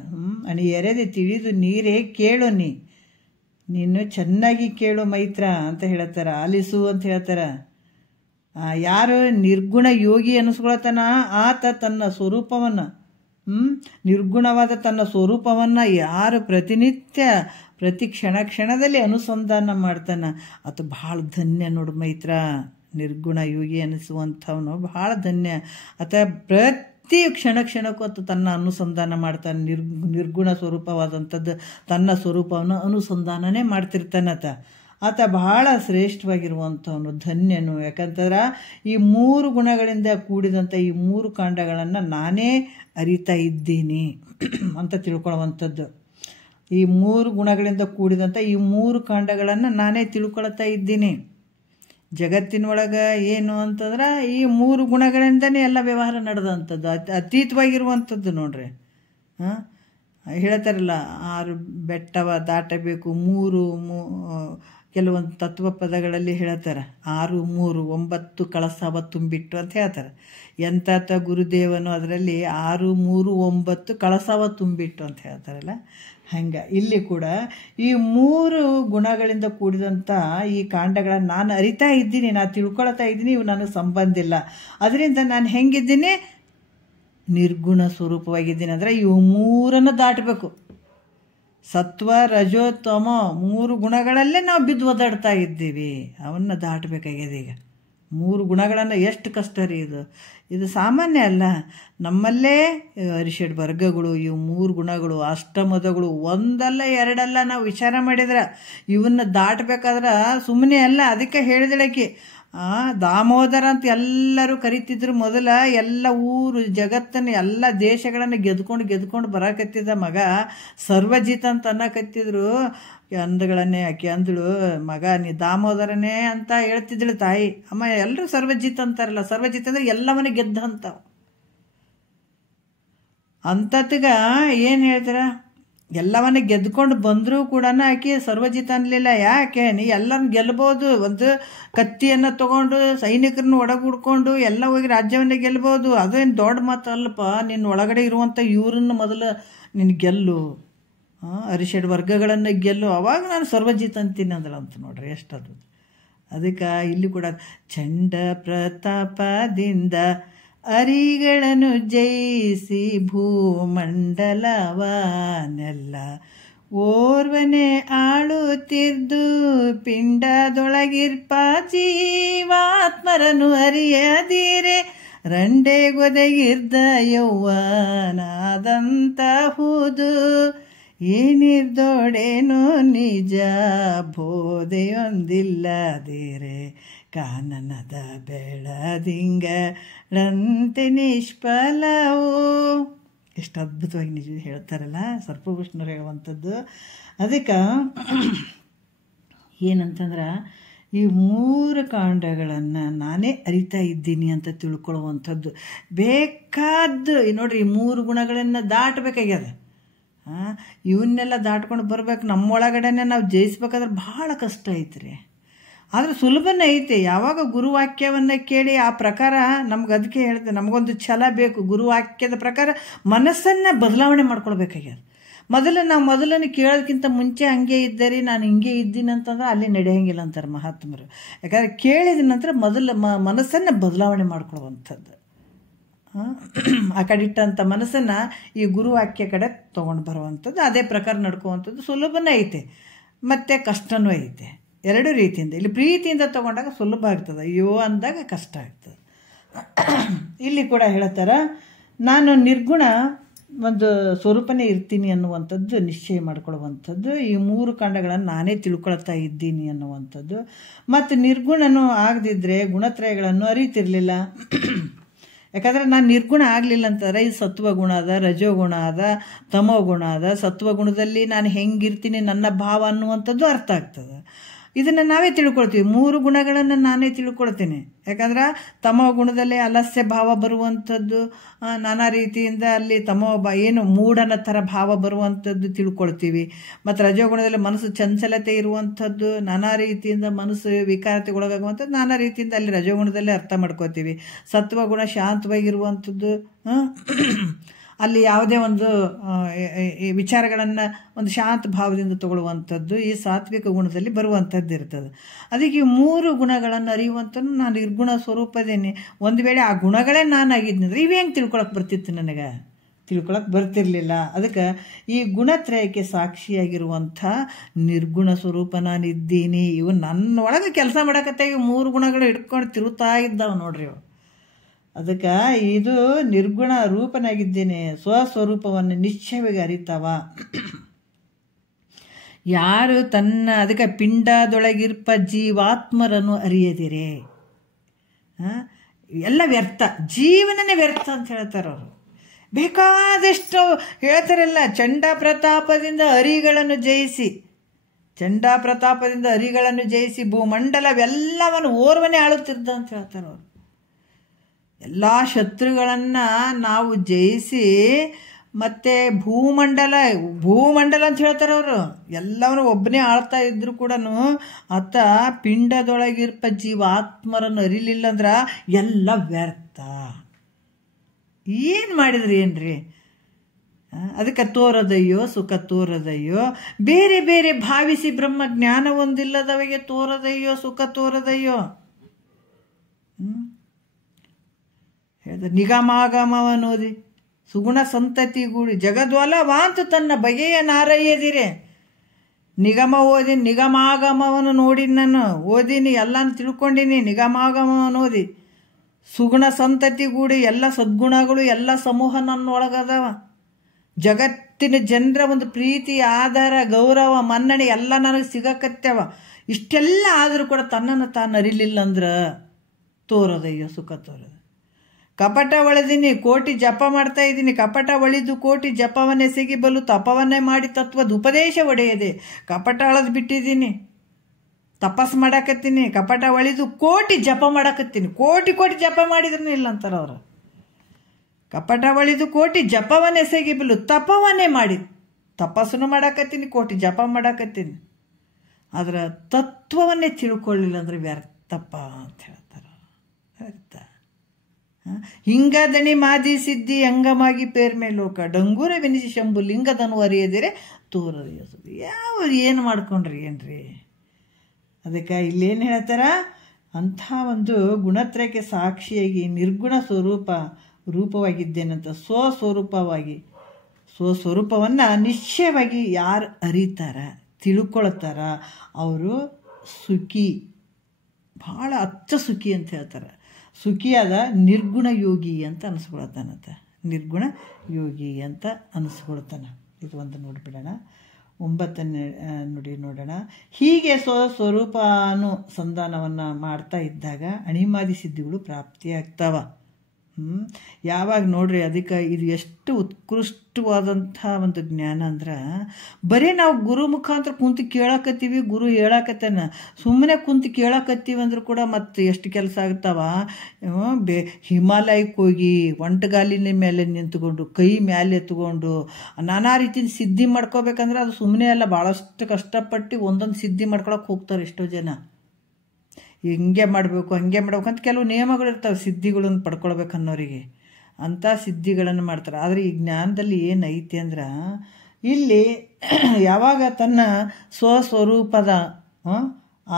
ಅಣಿಯರೆದೆ ತಿಳಿದು ನೀರೇ ಕೇಳು ನೀನು ಚೆನ್ನಾಗಿ ಕೇಳು ಮೈತ್ರ ಅಂತ ಹೇಳ್ತಾರೆ, ಆಲಿಸು ಅಂತ ಹೇಳ್ತಾರೆ. ಯಾರು ನಿರ್ಗುಣ ಯೋಗಿ ಅನ್ನಿಸ್ಕೊಳ್ತಾನ ಆತ ತನ್ನ ಸ್ವರೂಪವನ್ನು ನಿರ್ಗುಣವಾದ ತನ್ನ ಸ್ವರೂಪವನ್ನು ಯಾರು ಪ್ರತಿನಿತ್ಯ ಪ್ರತಿ ಕ್ಷಣದಲ್ಲಿ ಅನುಸಂಧಾನ ಮಾಡ್ತಾನೆ ಆತ ಭಾಳ ಧನ್ಯ ನೋಡು ಮೈತ್ರ. ನಿರ್ಗುಣ ಯೋಗಿ ಅನ್ನಿಸುವಂಥವನು ಭಾಳ ಧನ್ಯ. ಆತ ಪ್ರತಿ ಕ್ಷಣಕ್ಕೂ ಆತ ತನ್ನ ಅನುಸಂಧಾನ ಮಾಡ್ತಾನೆ. ನಿರ್ಗುಣ ಸ್ವರೂಪವಾದಂಥದ್ದು ತನ್ನ ಸ್ವರೂಪವನ್ನು ಅನುಸಂಧಾನನೇ ಮಾಡ್ತಿರ್ತಾನೆ ಆತ ಬಹಳ ಶ್ರೇಷ್ಠವಾಗಿರುವಂಥವನು, ಧನ್ಯನು. ಯಾಕಂತಂದ್ರೆ ಈ 3 ಗುಣಗಳಿಂದ ಕೂಡಿದಂಥ ಈ 3 ಕಾಂಡಗಳನ್ನು ನಾನೇ ಅರಿತಾ ಇದ್ದೀನಿ ಅಂತ ತಿಳ್ಕೊಳ್ಳುವಂಥದ್ದು. ಈ 3 ಗುಣಗಳಿಂದ ಕೂಡಿದಂಥ ಈ 3 ಕಾಂಡಗಳನ್ನು ನಾನೇ ತಿಳ್ಕೊಳ್ತಾ ಇದ್ದೀನಿ. ಜಗತ್ತಿನೊಳಗೆ ಏನು ಅಂತಂದ್ರೆ ಈ 3 ಗುಣಗಳಿಂದನೇ ಎಲ್ಲ ವ್ಯವಹಾರ ನಡೆದಂಥದ್ದು, ಅತೀತವಾಗಿರುವಂಥದ್ದು ನೋಡ್ರಿ. ಹೇಳ್ತಾರಲ್ಲ, 6 ಬೆಟ್ಟವ ದಾಟಬೇಕು, 3 ಕೆಲವೊಂದು ತತ್ವ ಪದಗಳಲ್ಲಿ ಹೇಳ್ತಾರೆ 6 3 9 ಕಳಸವ ತುಂಬಿಟ್ಟು ಅಂತ ಹೇಳ್ತಾರೆ. ಎಂತಾತ ಗುರುದೇವನು ಅದರಲ್ಲಿ 6 3 9 ಕಳಸವ ತುಂಬಿಟ್ಟು ಅಂತ ಹೇಳ್ತಾರಲ್ಲ, ಹಂಗೆ ಇಲ್ಲಿ ಕೂಡ ಈ 3 ಗುಣಗಳಿಂದ ಕೂಡಿದಂಥ ಈ ಕಾಂಡಗಳನ್ನು ನಾನು ಅರಿತಾ ಇದ್ದೀನಿ, ನಾನು ತಿಳ್ಕೊಳ್ತಾ ಇದ್ದೀನಿ, ಇವು ನನಗೆ ಸಂಬಂಧ ಇಲ್ಲ. ಅದರಿಂದ ನಾನು ಹೆಂಗಿದ್ದೀನಿ, ನಿರ್ಗುಣ ಸ್ವರೂಪವಾಗಿದ್ದೀನಿ. ಅಂದರೆ ಇವು 3 ದಾಟಬೇಕು. ಸತ್ವ ರಜೋ ತಮ 3 ಗುಣಗಳಲ್ಲೇ ನಾವು ಬಿದ್ದು ಒದ್ದಾಡ್ತಾ ಇದ್ದೀವಿ, ಅವನ್ನ ದಾಟಬೇಕಾಗಿದೆ. ಈಗ 3 ಗುಣಗಳನ್ನು ಎಷ್ಟು ಕಷ್ಟ ರೀ ಇದು ಸಾಮಾನ್ಯ ಅಲ್ಲ. ನಮ್ಮಲ್ಲೇ ಅರಿಷಡ್ ವರ್ಗಗಳು, ಇವು 3 ಗುಣಗಳು, ಅಷ್ಟಮದಗಳು, ಒಂದಲ್ಲ ಎರಡಲ್ಲ ನಾವು ವಿಚಾರ ಮಾಡಿದ್ರೆ ಇವನ್ನ ದಾಟಬೇಕಾದ್ರೆ ಸುಮ್ಮನೆ ಅಲ್ಲ. ಅದಕ್ಕೆ ಹೇಳಿದಳಕಿ ದಾಮೋದರ ಅಂತ ಎಲ್ಲರೂ ಕರಿತಿದ್ರು. ಮೊದಲ ಎಲ್ಲ ಊರು ಜಗತ್ತನ್ನು ಎಲ್ಲ ದೇಶಗಳನ್ನು ಗೆದ್ಕೊಂಡು ಬರಕತ್ತಿದ್ದ ಮಗ ಸರ್ವಜಿತ್ ಅಂತ ಅನ್ನಕತ್ತಿದ್ರು. ಅಂದಗಳನ್ನೇ ಆಕೆ ಅಂದಳು, ಮಗ ನೀ ದಾಮೋದರನೇ ಅಂತ ಹೇಳ್ತಿದ್ಳು ತಾಯಿ. ಅಮ್ಮ ಎಲ್ಲರೂ ಸರ್ವಜಿತ್ ಅಂತಾರಲ್ಲ, ಸರ್ವಜಿತ್ ಅಂದರೆ ಎಲ್ಲವನ್ನ ಗೆದ್ದಂತ. ಅಂತತ್ಗ ಏನು ಹೇಳ್ತಾರ, ಎಲ್ಲವನ್ನ ಗೆದ್ಕೊಂಡು ಬಂದರೂ ಕೂಡ ಆಕೆ ಸರ್ವಜಿತ್ ಅನ್ನಲಿಲ್ಲ. ಯಾಕೆ, ನೀ ಎಲ್ಲರನ್ನ ಗೆಲ್ಬೋದು, ಒಂದು ಕತ್ತಿಯನ್ನು ತಗೊಂಡು ಸೈನಿಕರನ್ನ ಒಡಗೂಡ್ಕೊಂಡು ಎಲ್ಲ ಹೋಗಿ ರಾಜ್ಯವನ್ನೇ ಗೆಲ್ಬೋದು, ಅದೇನು ದೊಡ್ಡ ಮಾತಲ್ಲಪ್ಪ. ನಿನ್ನ ಒಳಗಡೆ ಇರುವಂಥ ಇವ್ರನ್ನ ಮೊದಲು ನಿನ್ನ ಗೆಲ್ಲು, ಅರಿಷಡ್ ವರ್ಗಗಳನ್ನು ಗೆಲ್ಲು, ಅವಾಗ ನಾನು ಸರ್ವಜಿತ್ ಅಂತೀನಿ ಅಂದಳಂತ. ನೋಡ್ರಿ ಎಷ್ಟದು. ಅದಕ್ಕೆ ಇಲ್ಲಿ ಕೂಡ ಚಂಡ ಪ್ರತಾಪದಿಂದ ಅರಿಗಳನ್ನು ಜಯಿಸಿ ಭೂಮಂಡಲವನೆಲ್ಲ ಓರ್ವನೆ ಆಳುತ್ತಿದ್ದು ಪಿಂಡದೊಳಗಿರ್ಪ ಜೀವಾತ್ಮರನು ಅರಿಯದಿರೆ ರಂಡೆಗೊದಗಿರ್ದ ಯೌವನಾದಂತಹುದು ಏನಿರ್ದೊಡೇನು ನಿಜ ಬೋಧೆಯೊಂದಿಲ್ಲದಿರೆ ಕಾನನದ ಬೆಳದಿಂಗಳಂತೆ ನಿಷ್ಫಲವು. ಎಷ್ಟು ಅದ್ಭುತವಾಗಿ ನಿಜ ಹೇಳ್ತಾರಲ್ಲ ಸರ್ಪಭೂಷಣರು ಹೇಳುವಂಥದ್ದು. ಅದಕ್ಕೆ ಏನಂತಂದ್ರೆ ಈ 3 ಕಾಂಡಗಳನ್ನು ನಾನೇ ಅರಿತಾ ಇದ್ದೀನಿ ಅಂತ ತಿಳ್ಕೊಳ್ಳುವಂಥದ್ದು ಬೇಕಾದ್ದು. ನೋಡ್ರಿ, ಈ 3 ಗುಣಗಳನ್ನು ದಾಟಬೇಕಾಗ್ಯದ. ಇವನ್ನೆಲ್ಲ ದಾಟ್ಕೊಂಡು ಬರ್ಬೇಕು. ನಮ್ಮೊಳಗಡೆನೆ ನಾವು ಜಯಿಸ್ಬೇಕಾದ್ರೆ ಭಾಳ ಕಷ್ಟ ಐತ್ರಿ. ಆದರೆ ಸುಲಭನೇ ಐತೆ. ಯಾವಾಗ ಗುರುವಾಕ್ಯವನ್ನು ಕೇಳಿ ಆ ಪ್ರಕಾರ ನಮ್ಗೆ ಅದಕ್ಕೆ ಹೇಳ್ತೇವೆ, ನಮಗೊಂದು ಛಲ ಬೇಕು. ಗುರುವಾಕ್ಯದ ಪ್ರಕಾರ ಮನಸ್ಸನ್ನು ಬದಲಾವಣೆ ಮಾಡ್ಕೊಳ್ಬೇಕಾಗ್ಯದ. ಮೊದಲನ್ನು ಕೇಳೋದಕ್ಕಿಂತ ಮುಂಚೆ ಹಂಗೆ ಇದ್ದೀರಿ, ನಾನು ಹಿಂಗೆ ಇದ್ದೀನಿ ಅಂತಂದ್ರೆ ಅಲ್ಲಿ ನಡೆಯಂಗಿಲ್ಲ ಅಂತಾರೆ ಮಹಾತ್ಮರು. ಯಾಕಂದರೆ ಕೇಳಿದ ನಂತರ ಮನಸ್ಸನ್ನು ಬದಲಾವಣೆ ಮಾಡ್ಕೊಳ್ಳುವಂಥದ್ದು. ಆ ಕಡೆ ಇಟ್ಟಂಥ ಮನಸ್ಸನ್ನು ಈ ಗುರುವಾಕ್ಯ ಕಡೆ ತೊಗೊಂಡು ಬರುವಂಥದ್ದು, ಅದೇ ಪ್ರಕಾರ ನಡ್ಕೋವಂಥದ್ದು ಸುಲಭನೇ ಐತೆ ಮತ್ತು ಕಷ್ಟನೂ ಐತೆ. 2 ರೀತಿಯಿಂದ. ಇಲ್ಲಿ ಪ್ರೀತಿಯಿಂದ ತೊಗೊಂಡಾಗ ಸುಲಭ ಆಗ್ತದೆ, ಅಯ್ಯೋ ಅಂದಾಗ ಕಷ್ಟ ಆಗ್ತದೆ. ಇಲ್ಲಿ ಕೂಡ ಹೇಳ್ತಾರೆ, ನಾನು ನಿರ್ಗುಣ ಒಂದು ಸ್ವರೂಪನೇ ಇರ್ತೀನಿ ಅನ್ನುವಂಥದ್ದು ನಿಶ್ಚಯ ಮಾಡ್ಕೊಳ್ಳುವಂಥದ್ದು. ಈ 3 ಕಾಂಡಗಳನ್ನು ನಾನೇ ತಿಳ್ಕೊಳ್ತಾ ಇದ್ದೀನಿ ಅನ್ನುವಂಥದ್ದು. ಮತ್ತು ನಿರ್ಗುಣನೂ ಆಗದಿದ್ದರೆ ಗುಣತ್ರಯಗಳನ್ನು ಅರಿತಿರಲಿಲ್ಲ. ಯಾಕಂದರೆ ನಾನು ನಿರ್ಗುಣ ಆಗಲಿಲ್ಲ ಅಂತಂದರೆ ಈ ಸತ್ವಗುಣ ಅದ, ರಜೋಗುಣ ಅದ, ತಮೋಗುಣ ಅದ. ಸತ್ವಗುಣದಲ್ಲಿ ನಾನು ಹೆಂಗಿರ್ತೀನಿ ನನ್ನ ಭಾವ ಅನ್ನುವಂಥದ್ದು ಅರ್ಥ ಆಗ್ತದೆ. ಇದನ್ನು ನಾವೇ ತಿಳ್ಕೊಳ್ತೀವಿ. 3 ಗುಣಗಳನ್ನು ನಾನೇ ತಿಳ್ಕೊಳ್ತೀನಿ. ಯಾಕಂದ್ರೆ ತಮೋ ಗುಣದಲ್ಲಿ ಅಲಸ್ಯ ಭಾವ ಬರುವಂಥದ್ದು, ನಾನಾ ರೀತಿಯಿಂದ ಅಲ್ಲಿ ಏನು ಮೂಢನ ಥರ ಭಾವ ಬರುವಂಥದ್ದು ತಿಳ್ಕೊಳ್ತೀವಿ. ಮತ್ತು ರಜೋಗುಣದಲ್ಲಿ ಮನಸ್ಸು ಚಂಚಲತೆ ಇರುವಂಥದ್ದು, ನಾನಾ ರೀತಿಯಿಂದ ಮನಸ್ಸು ವಿಕಾರತೆಗೊಳಗಾಗುವಂಥದ್ದು ನಾನಾ ರೀತಿಯಿಂದ ಅಲ್ಲಿ ರಜೋಗುಣದಲ್ಲೇ ಅರ್ಥ ಮಾಡ್ಕೋತೀವಿ. ಸತ್ವಗುಣ ಶಾಂತವಾಗಿರುವಂಥದ್ದು, ಅಲ್ಲಿ ಯಾವುದೇ ಒಂದು ವಿಚಾರಗಳನ್ನು ಒಂದು ಶಾಂತ ಭಾವದಿಂದ ತಗೊಳ್ಳುವಂಥದ್ದು ಈ ಸಾತ್ವಿಕ ಗುಣದಲ್ಲಿ ಬರುವಂಥದ್ದು ಇರ್ತದೆ. ಅದಕ್ಕೆ ಈ 3 ಗುಣಗಳನ್ನು ಅರಿಯುವಂಥದ್ದು ನಾನು ನಿರ್ಗುಣ ಸ್ವರೂಪದೇನೆ. ಒಂದು ವೇಳೆ ಆ ಗುಣಗಳೇ ನಾನಾಗಿದ್ನಿ ಅಂದರೆ ಇವು ಹೆಂಗೆ ತಿಳ್ಕೊಳಕ್ಕೆ ಬರ್ತಿತ್ತು, ನನಗೆ ತಿಳ್ಕೊಳಕ್ಕೆ ಬರ್ತಿರ್ಲಿಲ್ಲ. ಅದಕ್ಕೆ ಈ ಗುಣತ್ರಯಕ್ಕೆ ಸಾಕ್ಷಿಯಾಗಿರುವಂಥ ನಿರ್ಗುಣ ಸ್ವರೂಪ ನಾನಿದ್ದೀನಿ. ಇವು ನನ್ನ ಒಳಗೆ ಕೆಲಸ ಮಾಡಕತ್ತೆ. ಇವು 3 ಗುಣಗಳು ಹಿಡ್ಕೊಂಡು ತಿರುತ್ತಾ ಇದ್ದಾವೆ ನೋಡ್ರಿ ಇವು. ಅದಕ್ಕೆ ಇದು ನಿರ್ಗುಣ ರೂಪನಾಗಿದ್ದೇನೆ, ಸ್ವಸ್ವರೂಪವನ್ನು ನಿಶ್ಚಯವಾಗಿ ಅರಿತಾವ ಯಾರು ಅದಕ್ಕೆ ಪಿಂಡದೊಳಗಿರ್ಪ ಜೀವಾತ್ಮರನ್ನು ಅರಿಯದಿರೆ. ಎಲ್ಲ ವ್ಯರ್ಥ, ಜೀವನನೇ ವ್ಯರ್ಥ ಅಂತ ಹೇಳ್ತಾರೆ ಅವರು. ಬೇಕಾದಷ್ಟು ಹೇಳ್ತಾರಲ್ಲ, ಚಂಡ ಪ್ರತಾಪದಿಂದ ಅರಿಗಳನ್ನು ಜಯಿಸಿ ಭೂಮಂಡಲವೆಲ್ಲವನ್ನು ಓರ್ವನೇ ಆಳುತ್ತಿದ್ದ ಅಂತ ಹೇಳ್ತಾರೆ ಅವರು. ಎಲ್ಲ ಶತ್ರುಗಳನ್ನು ನಾವು ಜಯಿಸಿ ಮತ್ತು ಭೂಮಂಡಲ ಅಂತ ಹೇಳ್ತಾರೆ ಅವರು. ಎಲ್ಲವನ್ನೂ ಒಬ್ಬನೇ ಆಳ್ತಾ ಇದ್ರು ಕೂಡ ಆತ ಪಿಂಡದೊಳಗಿರ್ಪ ಜೀವಾತ್ಮರನ್ನು ಅರಿಲಿಲ್ಲ ಅಂದ್ರೆ ಎಲ್ಲ ವ್ಯರ್ಥ. ಏನು ಮಾಡಿದ್ರಿ ಏನ್ರಿ? ಅದಕ್ಕೆ ತೋರದಯ್ಯೋ ಸುಖ ತೋರದಯ್ಯೋ, ಬೇರೆ ಬೇರೆ ಭಾವಿಸಿ ಬ್ರಹ್ಮ ಜ್ಞಾನ ಒಂದಿಲ್ಲದವಗೆ ತೋರದಯ್ಯೋ ಸುಖ ತೋರದಯ್ಯೋ. ಹೇಳಿದ ನಿಗಮಾಗಮವನೋದಿ ಸುಗುಣ ಸಂತತಿಗೂಡಿ ಜಗದ್ವಲ ವಾಂತ ತನ್ನ ಬಗೆಯ ನಾರಯ್ಯದಿರೆ. ನಿಗಮ ಓದಿ ನಿಗಮಾಗಮವನ್ನು ನೋಡಿ ನಾನು ಓದಿನಿ, ಎಲ್ಲಾನು ತಿಳ್ಕೊಂಡಿನಿ. ನಿಗಮಾಗಮವನ್ನು ಓದಿ ಸುಗುಣ ಸಂತತಿಗೂಡಿ ಎಲ್ಲ ಸದ್ಗುಣಗಳು ಎಲ್ಲ ಸಮೂಹ ನನ್ನೊಳಗದವ. ಜಗತ್ತಿನ ಜನರ ಒಂದು ಪ್ರೀತಿ ಆಧಾರ ಗೌರವ ಮನ್ನಣೆ ಎಲ್ಲ ನನಗೆ ಸಿಗಕತ್ಯವ. ಇಷ್ಟೆಲ್ಲ ಆದರೂ ಕೂಡ ತನ್ನನ್ನು ತಾನು ಅರಿಲಿಲ್ಲ ಅಂದ್ರೆ ತೋರೋದಯ್ಯೋ ಸುಖ ತೋರೋದು. ಕಪಟ ಒಳೆದೀನಿ ಕೋಟಿ ಜಪ ಮಾಡ್ತಾ ಇದ್ದೀನಿ, ಕಪಟ ಒಳಿದು ಕೋಟಿ ಜಪವನ್ನೆಸಗಿ ಬಲು ತಪವನ್ನೇ ಮಾಡಿ ತತ್ವದ ಉಪದೇಶ ಒಡೆಯದೆ. ಕಪಟ ಅಳದು ಬಿಟ್ಟಿದ್ದೀನಿ, ತಪಸ್ ಮಾಡಾಕತ್ತೀನಿ, ಕಪಟ ಒಳಿದು ಕೋಟಿ ಜಪ ಮಾಡಾಕತ್ತೀನಿ. ಕೋಟಿ ಜಪ ಮಾಡಿದ್ರೂ ಇಲ್ಲ ಅಂತಾರೆ ಅವರು. ಕಪಟ ಒಳಿದು ಕೋಟಿ ಜಪವನ್ನೆಸಗಿ ಬಲು ತಪವನ್ನೇ ಮಾಡಿ ತಪಸ್ಸನ್ನು ಮಾಡಾಕತ್ತೀನಿ, ಕೋಟಿ ಜಪ ಮಾಡಾಕತ್ತೀನಿ. ಅದರ ತತ್ವವನ್ನೇ ತಿಳ್ಕೊಳ್ಳಿಲ್ಲ ಅಂದರೆ ವ್ಯರ್ಥಪ್ಪ ಅಂತ ಹೇಳ್ತಾರೆ. ವ್ಯರ್ಥ. ಹಿಂಗದಣಿ ಮಾದಿ ಸಿದ್ಧಿ ಅಂಗಮಾಗಿ ಪೇರ್ಮೆ ಲೋಕ ಡಂಗೂರವೆನಿಸಿ ಶಂಭು ಲಿಂಗದನು ಅರಿಯದಿರೆ ತೋರರಿಯೋದು. ಏನು ಮಾಡ್ಕೊಂಡ್ರಿ ಏನ್ರಿ? ಅದಕ್ಕೆ ಇಲ್ಲೇನು ಹೇಳ್ತಾರ, ಅಂಥ ಒಂದು ಗುಣತ್ರಯಕ್ಕೆ ಸಾಕ್ಷಿಯಾಗಿ ನಿರ್ಗುಣ ರೂಪವಾಗಿದ್ದೇನಂತ ಸ್ವಸ್ವರೂಪವನ್ನು ನಿಶ್ಚಯವಾಗಿ ಯಾರು ಅರಿತಾರ ತಿಳ್ಕೊಳ್ತಾರ ಅವರು ಸುಖಿ, ಭಾಳ ಅಚ್ಚ ಸುಖಿ ಅಂತ ಹೇಳ್ತಾರೆ. ಸುಖಿಯಾದ ನಿರ್ಗುಣ ಯೋಗಿ ಅಂತ ಅನಿಸ್ಕೊಳ್ತಾನಂತ. ನಿರ್ಗುಣ ಯೋಗಿ ಅಂತ ಅನಿಸ್ಕೊಳ್ತಾನೆ. ಇದು ಒಂದು ನೋಡಿಬಿಡೋಣ. 9ನೇ ನುಡಿ ನೋಡೋಣ. ಹೀಗೆ ಸ್ವಸ್ವರೂಪಾನುಸಂಧಾನವನ್ನು ಮಾಡ್ತಾ ಇದ್ದಾಗ ಅಣಿಮಾದಿ ಸಿದ್ಧಿಗಳು ಪ್ರಾಪ್ತಿಯಾಗ್ತಾವ. ಯಾವಾಗ ನೋಡ್ರಿ, ಅದಕ್ಕೆ ಇದು ಎಷ್ಟು ಉತ್ಕೃಷ್ಟವಾದಂಥ ಒಂದು ಜ್ಞಾನ ಅಂದ್ರೆ, ಬರೀ ನಾವು ಗುರು ಮುಖಾಂತರ ಕುಂತು ಕೇಳಕತ್ತೀವಿ, ಗುರು ಹೇಳಕತ್ತಾನ. ಸುಮ್ಮನೆ ಕುಂತು ಕೇಳಕತ್ತೀವಿ ಅಂದ್ರೂ ಕೂಡ ಮತ್ತೆ ಎಷ್ಟು ಕೆಲಸ ಆಗ್ತಾವ. ಹಿಮಾಲಯಕ್ಕೆ ಹೋಗಿ ಒಂಟಗಾಲಿನ ಮೇಲೆ ನಿಂತ್ಕೊಂಡು ಕೈ ಮೇಲೆ ಎತ್ಕೊಂಡು ನಾನಾ ರೀತಿಯ ಸಿದ್ಧಿ ಮಾಡ್ಕೋಬೇಕಂದ್ರೆ ಅದು ಸುಮ್ಮನೆ ಅಲ್ಲ, ಭಾಳಷ್ಟು ಕಷ್ಟಪಟ್ಟು ಒಂದೊಂದು ಸಿದ್ಧಿ ಮಾಡ್ಕೊಳಕ್ಕೆ ಹೋಗ್ತಾರೆ ಎಷ್ಟೋ ಜನ. ಹಿಂಗೆ ಮಾಡಬೇಕು ಹಂಗೆ ಮಾಡ್ಬೇಕು ಅಂತ ಕೆಲವು ನಿಯಮಗಳಿರ್ತಾವೆ ಸಿದ್ಧಿಗಳನ್ನು ಪಡ್ಕೊಳ್ಬೇಕನ್ನೋರಿಗೆ. ಅಂಥ ಸಿದ್ಧಿಗಳನ್ನು ಮಾಡ್ತಾರೆ. ಆದರೆ ಈ ಜ್ಞಾನದಲ್ಲಿ ಏನೈತಿ ಅಂದ್ರೆ, ಇಲ್ಲಿ ಯಾವಾಗ ತನ್ನ ಸ್ವಸ್ವರೂಪದ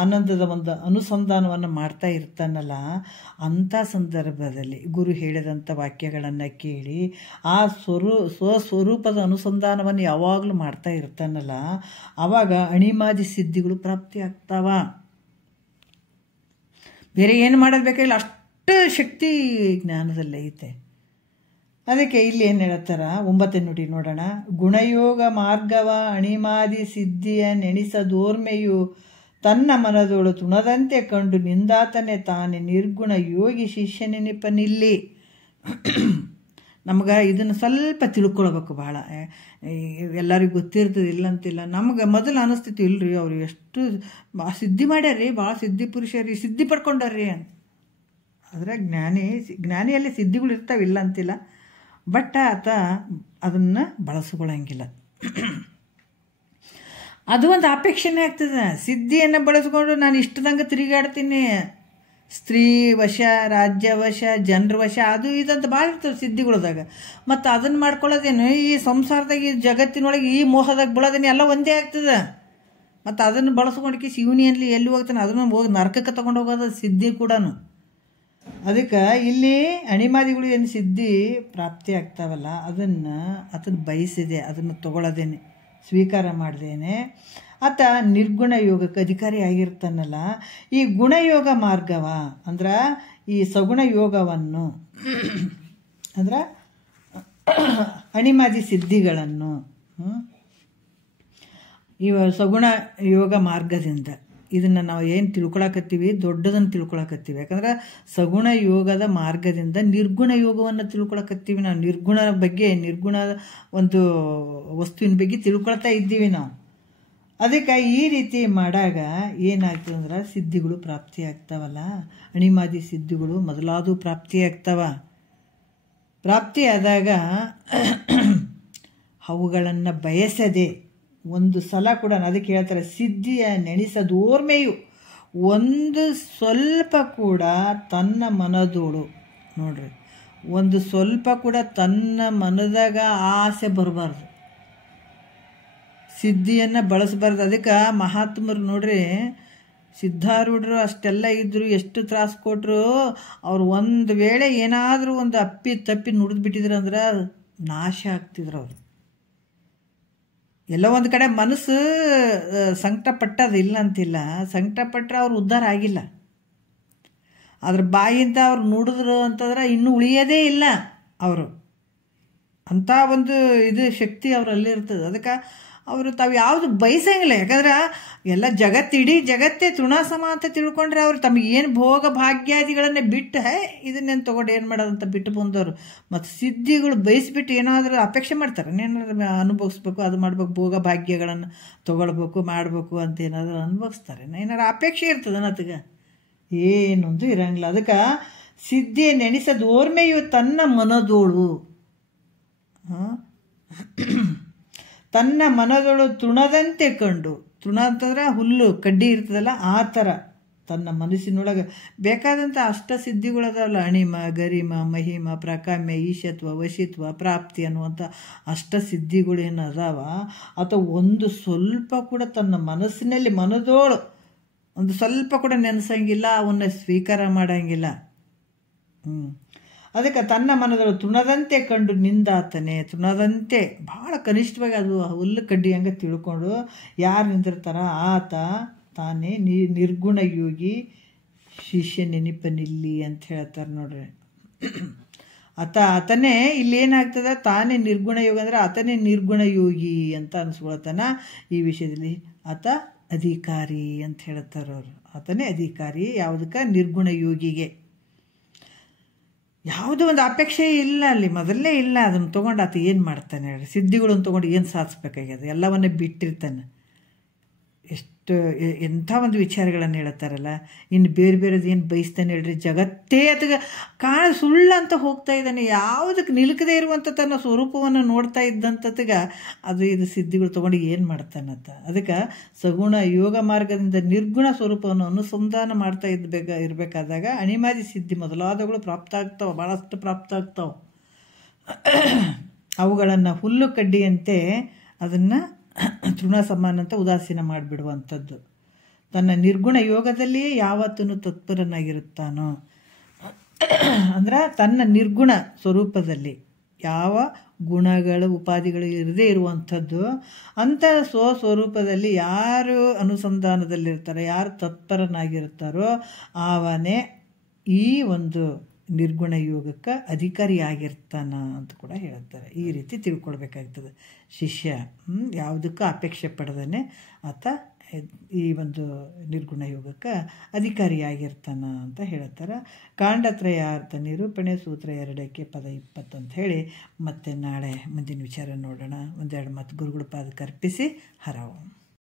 ಆನಂದದ ಒಂದು ಅನುಸಂಧಾನವನ್ನು ಮಾಡ್ತಾ ಇರ್ತಾನಲ್ಲ, ಅಂಥ ಸಂದರ್ಭದಲ್ಲಿ ಗುರು ಹೇಳಿದಂಥ ವಾಕ್ಯಗಳನ್ನು ಕೇಳಿ ಆ ಸ್ವಸ್ವರೂಪದ ಅನುಸಂಧಾನವನ್ನು ಯಾವಾಗಲೂ ಮಾಡ್ತಾ ಇರ್ತಾನಲ್ಲ, ಆವಾಗ ಅಣಿಮಾದಿ ಸಿದ್ಧಿಗಳು ಪ್ರಾಪ್ತಿ ಆಗ್ತಾವ. ಬೇರೆ ಏನು ಮಾಡೋದು ಬೇಕಾಗಿಲ್ಲ, ಅಷ್ಟು ಶಕ್ತಿ ಜ್ಞಾನದಲ್ಲಿ ಐತೆ. ಅದಕ್ಕೆ ಇಲ್ಲಿ ಏನು ಹೇಳ್ತಾರ, 9ನೇ ನುಡಿ ನೋಡೋಣ. ಗುಣಯೋಗ ಮಾರ್ಗವ ಅಣಿಮಾದಿ ಸಿದ್ಧಿಯ ನೆನೆಸದೋರ್ಮೆಯು ತನ್ನ ಮನದೋಳು ತುಣದಂತೆ ಕಂಡು ನಿಂದಾತನೆ ತಾನೇ ನಿರ್ಗುಣ ಯೋಗಿ ಶಿಷ್ಯನೆನಿಪನಿಲ್ಲಿ. ನಮ್ಗೆ ಇದನ್ನು ಸ್ವಲ್ಪ ತಿಳ್ಕೊಳ್ಬೇಕು. ಭಾಳ ಎಲ್ಲರಿಗೂ ಗೊತ್ತಿರ್ತದೆ ಇಲ್ಲ ಅಂತಿಲ್ಲ. ನಮ್ಗೆ ಮೊದಲು ಅನಿಸ್ತಿತ್ತು, ಇಲ್ರಿ ಅವ್ರು ಎಷ್ಟು ಭಾಳ ಸಿದ್ಧಿ ಮಾಡ್ಯಾರ್ರಿ, ಭಾಳ ಸಿದ್ಧಿ ಪುರುಷರಿ, ಸಿದ್ಧಿ ಪಡ್ಕೊಂಡಾರ್ರಿ ಅಂತ. ಆದರೆ ಜ್ಞಾನಿಯಲ್ಲಿ ಸಿದ್ಧಿಗಳು ಇರ್ತಾವೆ ಇಲ್ಲ ಅಂತಿಲ್ಲ, ಬಟ್ ಆತ ಅದನ್ನು ಬಳಸ್ಕೊಳ್ಳಂಗಿಲ್ಲ. ಅದು ಒಂದು ಅಪೇಕ್ಷೆನೇ ಆಗ್ತದೆ. ಸಿದ್ಧಿಯನ್ನು ಬಳಸ್ಕೊಂಡು ನಾನು ಇಷ್ಟದಂಗೆ ತಿರುಗಾಡ್ತೀನಿ, ಸ್ತ್ರೀ ವಶ, ರಾಜ್ಯ ವಶ, ಜನರ ವಶ, ಅದು ಇದಂತ ಭಾಳ ಇರ್ತವೆ ಸಿದ್ಧಿಗಳದಾಗ. ಮತ್ತು ಅದನ್ನು ಮಾಡ್ಕೊಳ್ಳೋದೇನು, ಈ ಸಂಸಾರದಾಗ ಈ ಜಗತ್ತಿನೊಳಗೆ ಈ ಮೋಹದಾಗ ಬೀಳೋದೇನು ಎಲ್ಲ ಒಂದೇ ಆಗ್ತದೆ. ಮತ್ತು ಅದನ್ನು ಬಳಸ್ಕೊಂಡ್ಕಿ ಶಿವನಿಯಲ್ಲಿ ಎಲ್ಲಿ ಹೋಗ್ತಾನೆ, ಅದನ್ನು ಹೋಗಿ ನರಕಕ್ಕೆ ತೊಗೊಂಡು ಹೋಗೋದು ಸಿದ್ಧಿ ಕೂಡ. ಅದಕ್ಕೆ ಇಲ್ಲಿ ಅಣಿಮಾದಿಗಳು ಏನು ಸಿದ್ಧಿ ಪ್ರಾಪ್ತಿ ಆಗ್ತಾವಲ್ಲ, ಅದನ್ನು ಬಯಸಿದೆ, ಅದನ್ನು ತಗೊಳ್ಳೋದೇನೆ, ಸ್ವೀಕಾರ ಮಾಡ್ದೇನೆ ಆತ ನಿರ್ಗುಣ ಯೋಗಕ್ಕೆ ಅಧಿಕಾರಿ ಆಗಿರ್ತಾನಲ್ಲ. ಈ ಗುಣಯೋಗ ಮಾರ್ಗವ ಅಂದ್ರೆ ಈ ಸಗುಣ ಯೋಗವನ್ನು ಅಂದ್ರೆ ಅಣಿಮಾದಿ ಸಿದ್ಧಿಗಳನ್ನು ಇವ ಸಗುಣ ಯೋಗ ಮಾರ್ಗದಿಂದ ಇದನ್ನು ನಾವು ಏನು ತಿಳ್ಕೊಳಕತ್ತೀವಿ, ದೊಡ್ಡದನ್ನು ತಿಳ್ಕೊಳಕತ್ತೀವಿ. ಯಾಕಂದ್ರೆ ಸಗುಣ ಯೋಗದ ಮಾರ್ಗದಿಂದ ನಿರ್ಗುಣ ಯೋಗವನ್ನು ತಿಳ್ಕೊಳಕತ್ತೀವಿ ನಾವು. ನಿರ್ಗುಣ ಬಗ್ಗೆ, ನಿರ್ಗುಣ ಒಂದು ವಸ್ತುವಿನ ಬಗ್ಗೆ ತಿಳ್ಕೊಳ್ತಾ ಇದ್ದೀವಿ ನಾವು. ಅದಕ್ಕೆ ಈ ರೀತಿ ಮಾಡಾಗ ಏನಾಗ್ತದೆ ಅಂದ್ರೆ ಸಿದ್ಧಿಗಳು ಪ್ರಾಪ್ತಿ ಆಗ್ತಾವಲ್ಲ, ಅಣಿಮಾದಿ ಸಿದ್ಧಿಗಳು ಮೊದಲಾದವು ಪ್ರಾಪ್ತಿ ಆಗ್ತಾವ. ಪ್ರಾಪ್ತಿ ಆದಾಗ ಅವುಗಳನ್ನು ಬಯಸದೆ ಒಂದು ಸಲ ಕೂಡ, ಅದಕ್ಕೆ ಹೇಳ್ತಾರೆ ಸಿದ್ಧಿಯ ನೆನೆಸದೋರ್ಮೆಯು ಒಂದು ಸ್ವಲ್ಪ ಕೂಡ ತನ್ನ ಮನದೋಳು. ನೋಡ್ರಿ, ಒಂದು ಸ್ವಲ್ಪ ಕೂಡ ತನ್ನ ಮನದಾಗ ಆಸೆ ಬರಬಾರ್ದು, ಸಿದ್ಧಿಯನ್ನು ಬಳಸಬಾರ್ದು. ಅದಕ್ಕೆ ಮಹಾತ್ಮರು ನೋಡ್ರಿ, ಸಿದ್ಧಾರೂಢರು ಅಷ್ಟೆಲ್ಲ ಇದ್ದರು, ಎಷ್ಟು ತ್ರಾಸು ಕೊಟ್ಟರು. ಅವ್ರು ಒಂದು ವೇಳೆ ಏನಾದರೂ ಒಂದು ಅಪ್ಪಿ ತಪ್ಪಿ ನುಡಿದು ಬಿಟ್ಟಿದ್ರು ಅಂದ್ರೆ ನಾಶ ಆಗ್ತಿದ್ರು ಅವರು. ಎಲ್ಲ ಒಂದು ಕಡೆ ಮನಸ್ಸು ಸಂಕಟ ಪಟ್ಟದು ಇಲ್ಲ ಅಂತಿಲ್ಲ, ಸಂಕಟ ಪಟ್ಟರೆ ಅವ್ರು ಉದ್ಧಾರ ಆಗಿಲ್ಲ. ಅದ್ರ ಬಾಯಿಂದ ಅವ್ರು ನುಡಿದ್ರು ಅಂತಂದ್ರೆ ಇನ್ನೂ ಉಳಿಯೋದೇ ಇಲ್ಲ ಅವರು. ಅಂಥ ಒಂದು ಇದು ಶಕ್ತಿ ಅವರಲ್ಲಿ ಇರ್ತದೆ. ಅದಕ್ಕೆ ಅವರು ತಾವು ಯಾವುದು ಬಯಸಂಗಿಲ್ಲ. ಯಾಕಂದ್ರೆ ಎಲ್ಲ ಇಡೀ ಜಗತ್ತೇ ತೃಣಾಸಮ ಅಂತ ತಿಳ್ಕೊಂಡ್ರೆ ಅವ್ರು ತಮಗೆ ಏನು ಭೋಗ ಭಾಗ್ಯಾದಿಗಳನ್ನೇ ಬಿಟ್ಟು ಇದನ್ನೇನು ತೊಗೊಂಡು ಏನು ಮಾಡೋದಂತ ಬಿಟ್ಟು ಬಂದವರು. ಮತ್ತು ಸಿದ್ಧಿಗಳು ಬಯಸ್ಬಿಟ್ಟು ಏನಾದರೂ ಅಪೇಕ್ಷೆ ಮಾಡ್ತಾರೆ, ಏನಾದ್ರು ಅನುಭವಿಸ್ಬೇಕು, ಅದು ಮಾಡ್ಬೇಕು, ಭೋಗ ಭಾಗ್ಯಗಳನ್ನು ತೊಗೊಳ್ಬೇಕು, ಮಾಡಬೇಕು ಅಂತ ಏನಾದರೂ ಅನುಭವಿಸ್ತಾರೆ. ಏನಾದ್ರು ಅಪೇಕ್ಷೆ ಇರ್ತದೆ ಅನ್ನತ್ಗೆ ಏನೊಂದು ಇರಂಗಿಲ್ಲ. ಅದಕ್ಕೆ ಸಿದ್ಧಿಯ ನೆನೆಸದೋರ್ಮೆಯು ತನ್ನ ಮನದೋಳು, ತನ್ನ ಮನದೊಳು ತೃಣದಂತೆ ಕಂಡು, ತೃಣ ಅಂತಂದ್ರೆ ಹುಲ್ಲು ಕಡ್ಡಿ ಇರ್ತದಲ್ಲ ಆ ಥರ ತನ್ನ ಮನಸ್ಸಿನೊಳಗೆ ಬೇಕಾದಂಥ ಅಷ್ಟಸಿದ್ಧಿಗಳದಾವಲ್ಲ, ಅಣಿಮ, ಗರಿಮ, ಮಹಿಮ, ಪ್ರಕಾಮ್ಯ, ಈಶತ್ವ, ವಶಿತ್ವ, ಪ್ರಾಪ್ತಿ ಅನ್ನುವಂಥ ಅಷ್ಟಸಿದ್ಧಿಗಳೇನು ಅದಾವ, ಅಥವಾ ಒಂದು ಸ್ವಲ್ಪ ಕೂಡ ತನ್ನ ಮನಸ್ಸಿನಲ್ಲಿ ಮನದೋಳು ಒಂದು ಸ್ವಲ್ಪ ಕೂಡ ನೆನೆಸಂಗಿಲ್ಲ, ಅವನ್ನ ಸ್ವೀಕಾರ ಮಾಡಂಗಿಲ್ಲ. ಅದಕ್ಕೆ ತನ್ನ ಮನದೊಳು ತೃಣದಂತೆ ಕಂಡು ನಿಂದಾತನೆ. ತೃಣದಂತೆ ಭಾಳ ಕನಿಷ್ಠವಾಗಿ ಅದು ಹುಲ್ಲು ಕಡ್ಡಿ ಹಂಗೆ ತಿಳ್ಕೊಂಡು ಯಾರು ನಿಂತಿರ್ತಾರ ಆತ ತಾನೇ ನಿರ್ಗುಣ ಯೋಗಿ ಶಿಷ್ಯ ನೆನಪನಿಲ್ಲಿ ಅಂತ ಹೇಳ್ತಾರೆ ನೋಡ್ರಿ. ಆತನೇ ಇಲ್ಲಿ ಏನಾಗ್ತದೆ, ತಾನೇ ನಿರ್ಗುಣ ಯೋಗಿ ಅಂದರೆ ಆತನೇ ನಿರ್ಗುಣ ಯೋಗಿ ಅಂತ ಅನಿಸ್ಕೊಳ್ತಾನ. ಈ ವಿಷಯದಲ್ಲಿ ಆತ ಅಧಿಕಾರಿ ಅಂತ ಹೇಳ್ತಾರೆ ಅವರು. ಆತನೇ ಅಧಿಕಾರಿ ಯಾವುದಕ್ಕೆ? ನಿರ್ಗುಣ ಯೋಗಿಗೆ. ಯಾವುದೋ ಒಂದು ಅಪೇಕ್ಷೆ ಇಲ್ಲ ಅಲ್ಲಿ, ಮೊದಲೇ ಇಲ್ಲ. ಅದನ್ನು ತೊಗೊಂಡು ಆತ ಏನು ಮಾಡ್ತಾನೆ ಹೇಳಿ, ಸಿದ್ಧಿಗಳನ್ನು ತೊಗೊಂಡು ಏನು ಸಾಧಿಸ್ಬೇಕಾಗ್ಯದ, ಎಲ್ಲವನ್ನೇ ಬಿಟ್ಟಿರ್ತಾನೆ. ಎಂಥ ಒಂದು ವಿಚಾರಗಳನ್ನು ಹೇಳ್ತಾರಲ್ಲ. ಇನ್ನು ಬೇರೆ ಬೇರೆದು ಏನು ಬಯಸ್ತಾನೆ ಹೇಳ್ರಿ, ಜಗತ್ತೇ ಅದಕ್ಕೆ ಸುಳ್ಳು ಅಂತ ಹೋಗ್ತಾ ಇದ್ದಾನೆ. ಯಾವುದಕ್ಕೆ ನಿಲುಕದೇ ಇರುವಂಥ ತನ್ನ ಸ್ವರೂಪವನ್ನು ನೋಡ್ತಾ ಇದ್ದಂಥತ್ಗೆ ಅದು ಇದು ಸಿದ್ಧಿಗಳು ತೊಗೊಂಡು ಏನು ಮಾಡ್ತಾನಂತ. ಅದಕ್ಕೆ ಸಗುಣ ಯೋಗ ಮಾರ್ಗದಿಂದ ನಿರ್ಗುಣ ಸ್ವರೂಪವನ್ನು ಅನುಸಂಧಾನ ಮಾಡ್ತಾ ಇರಬೇಕಾದಾಗ ಅಣಿಮಾದಿ ಸಿದ್ಧಿ ಮೊದಲಾದವುಗಳು ಪ್ರಾಪ್ತ ಆಗ್ತಾವೆ, ಭಾಳಷ್ಟು ಪ್ರಾಪ್ತ ಆಗ್ತಾವೆ. ಅವುಗಳನ್ನು ಹುಲ್ಲು ಕಡ್ಡಿಯಂತೆ ಅದನ್ನು ತೃಣ ಸಮಾನ ಅಂತ ಉದಾಸೀನ ಮಾಡಿಬಿಡುವಂಥದ್ದು. ತನ್ನ ನಿರ್ಗುಣ ಯೋಗದಲ್ಲಿಯೇ ಯಾವತ್ತೂ ತತ್ಪರನಾಗಿರುತ್ತಾನೋ ಅಂದ್ರೆ ತನ್ನ ನಿರ್ಗುಣ ಸ್ವರೂಪದಲ್ಲಿ ಯಾವ ಗುಣಗಳು ಉಪಾಧಿಗಳು ಇರದೇ ಇರುವಂಥದ್ದು ಅಂಥ ಸ್ವಸ್ವರೂಪದಲ್ಲಿ ಯಾರು ಅನುಸಂಧಾನದಲ್ಲಿರ್ತಾರೋ, ಯಾರು ತತ್ಪರನಾಗಿರ್ತಾರೋ ಅವನೇ ಈ ಒಂದು ನಿರ್ಗುಣ ಯೋಗಕ್ಕೆ ಅಧಿಕಾರಿಯಾಗಿರ್ತಾನ ಅಂತ ಕೂಡ ಹೇಳ್ತಾರೆ. ಈ ರೀತಿ ತಿಳ್ಕೊಳ್ಬೇಕಾಗ್ತದೆ ಶಿಷ್ಯ. ಯಾವುದಕ್ಕೂ ಅಪೇಕ್ಷೆ ಪಡೆದೇ ಆತ ಈ ಒಂದು ನಿರ್ಗುಣ ಯೋಗಕ್ಕೆ ಅಧಿಕಾರಿಯಾಗಿರ್ತಾನ ಅಂತ ಹೇಳ್ತಾರೆ. ಕಾಂಡತ್ರಯ ಅರ್ಥ ನಿರೂಪಣೆ ಸೂತ್ರ 2ಕ್ಕೆ ಪದ 20 ಅಂತ ಹೇಳಿ ಮತ್ತೆ ನಾಳೆ ಮುಂದಿನ ವಿಚಾರ ನೋಡೋಣ. ಒಂದೆರಡು ಮಾತು ಗುರುಗಳ ಪಾದಕ್ಕೆ ಅರ್ಪಿಸಿ ಹರ ಓಂ.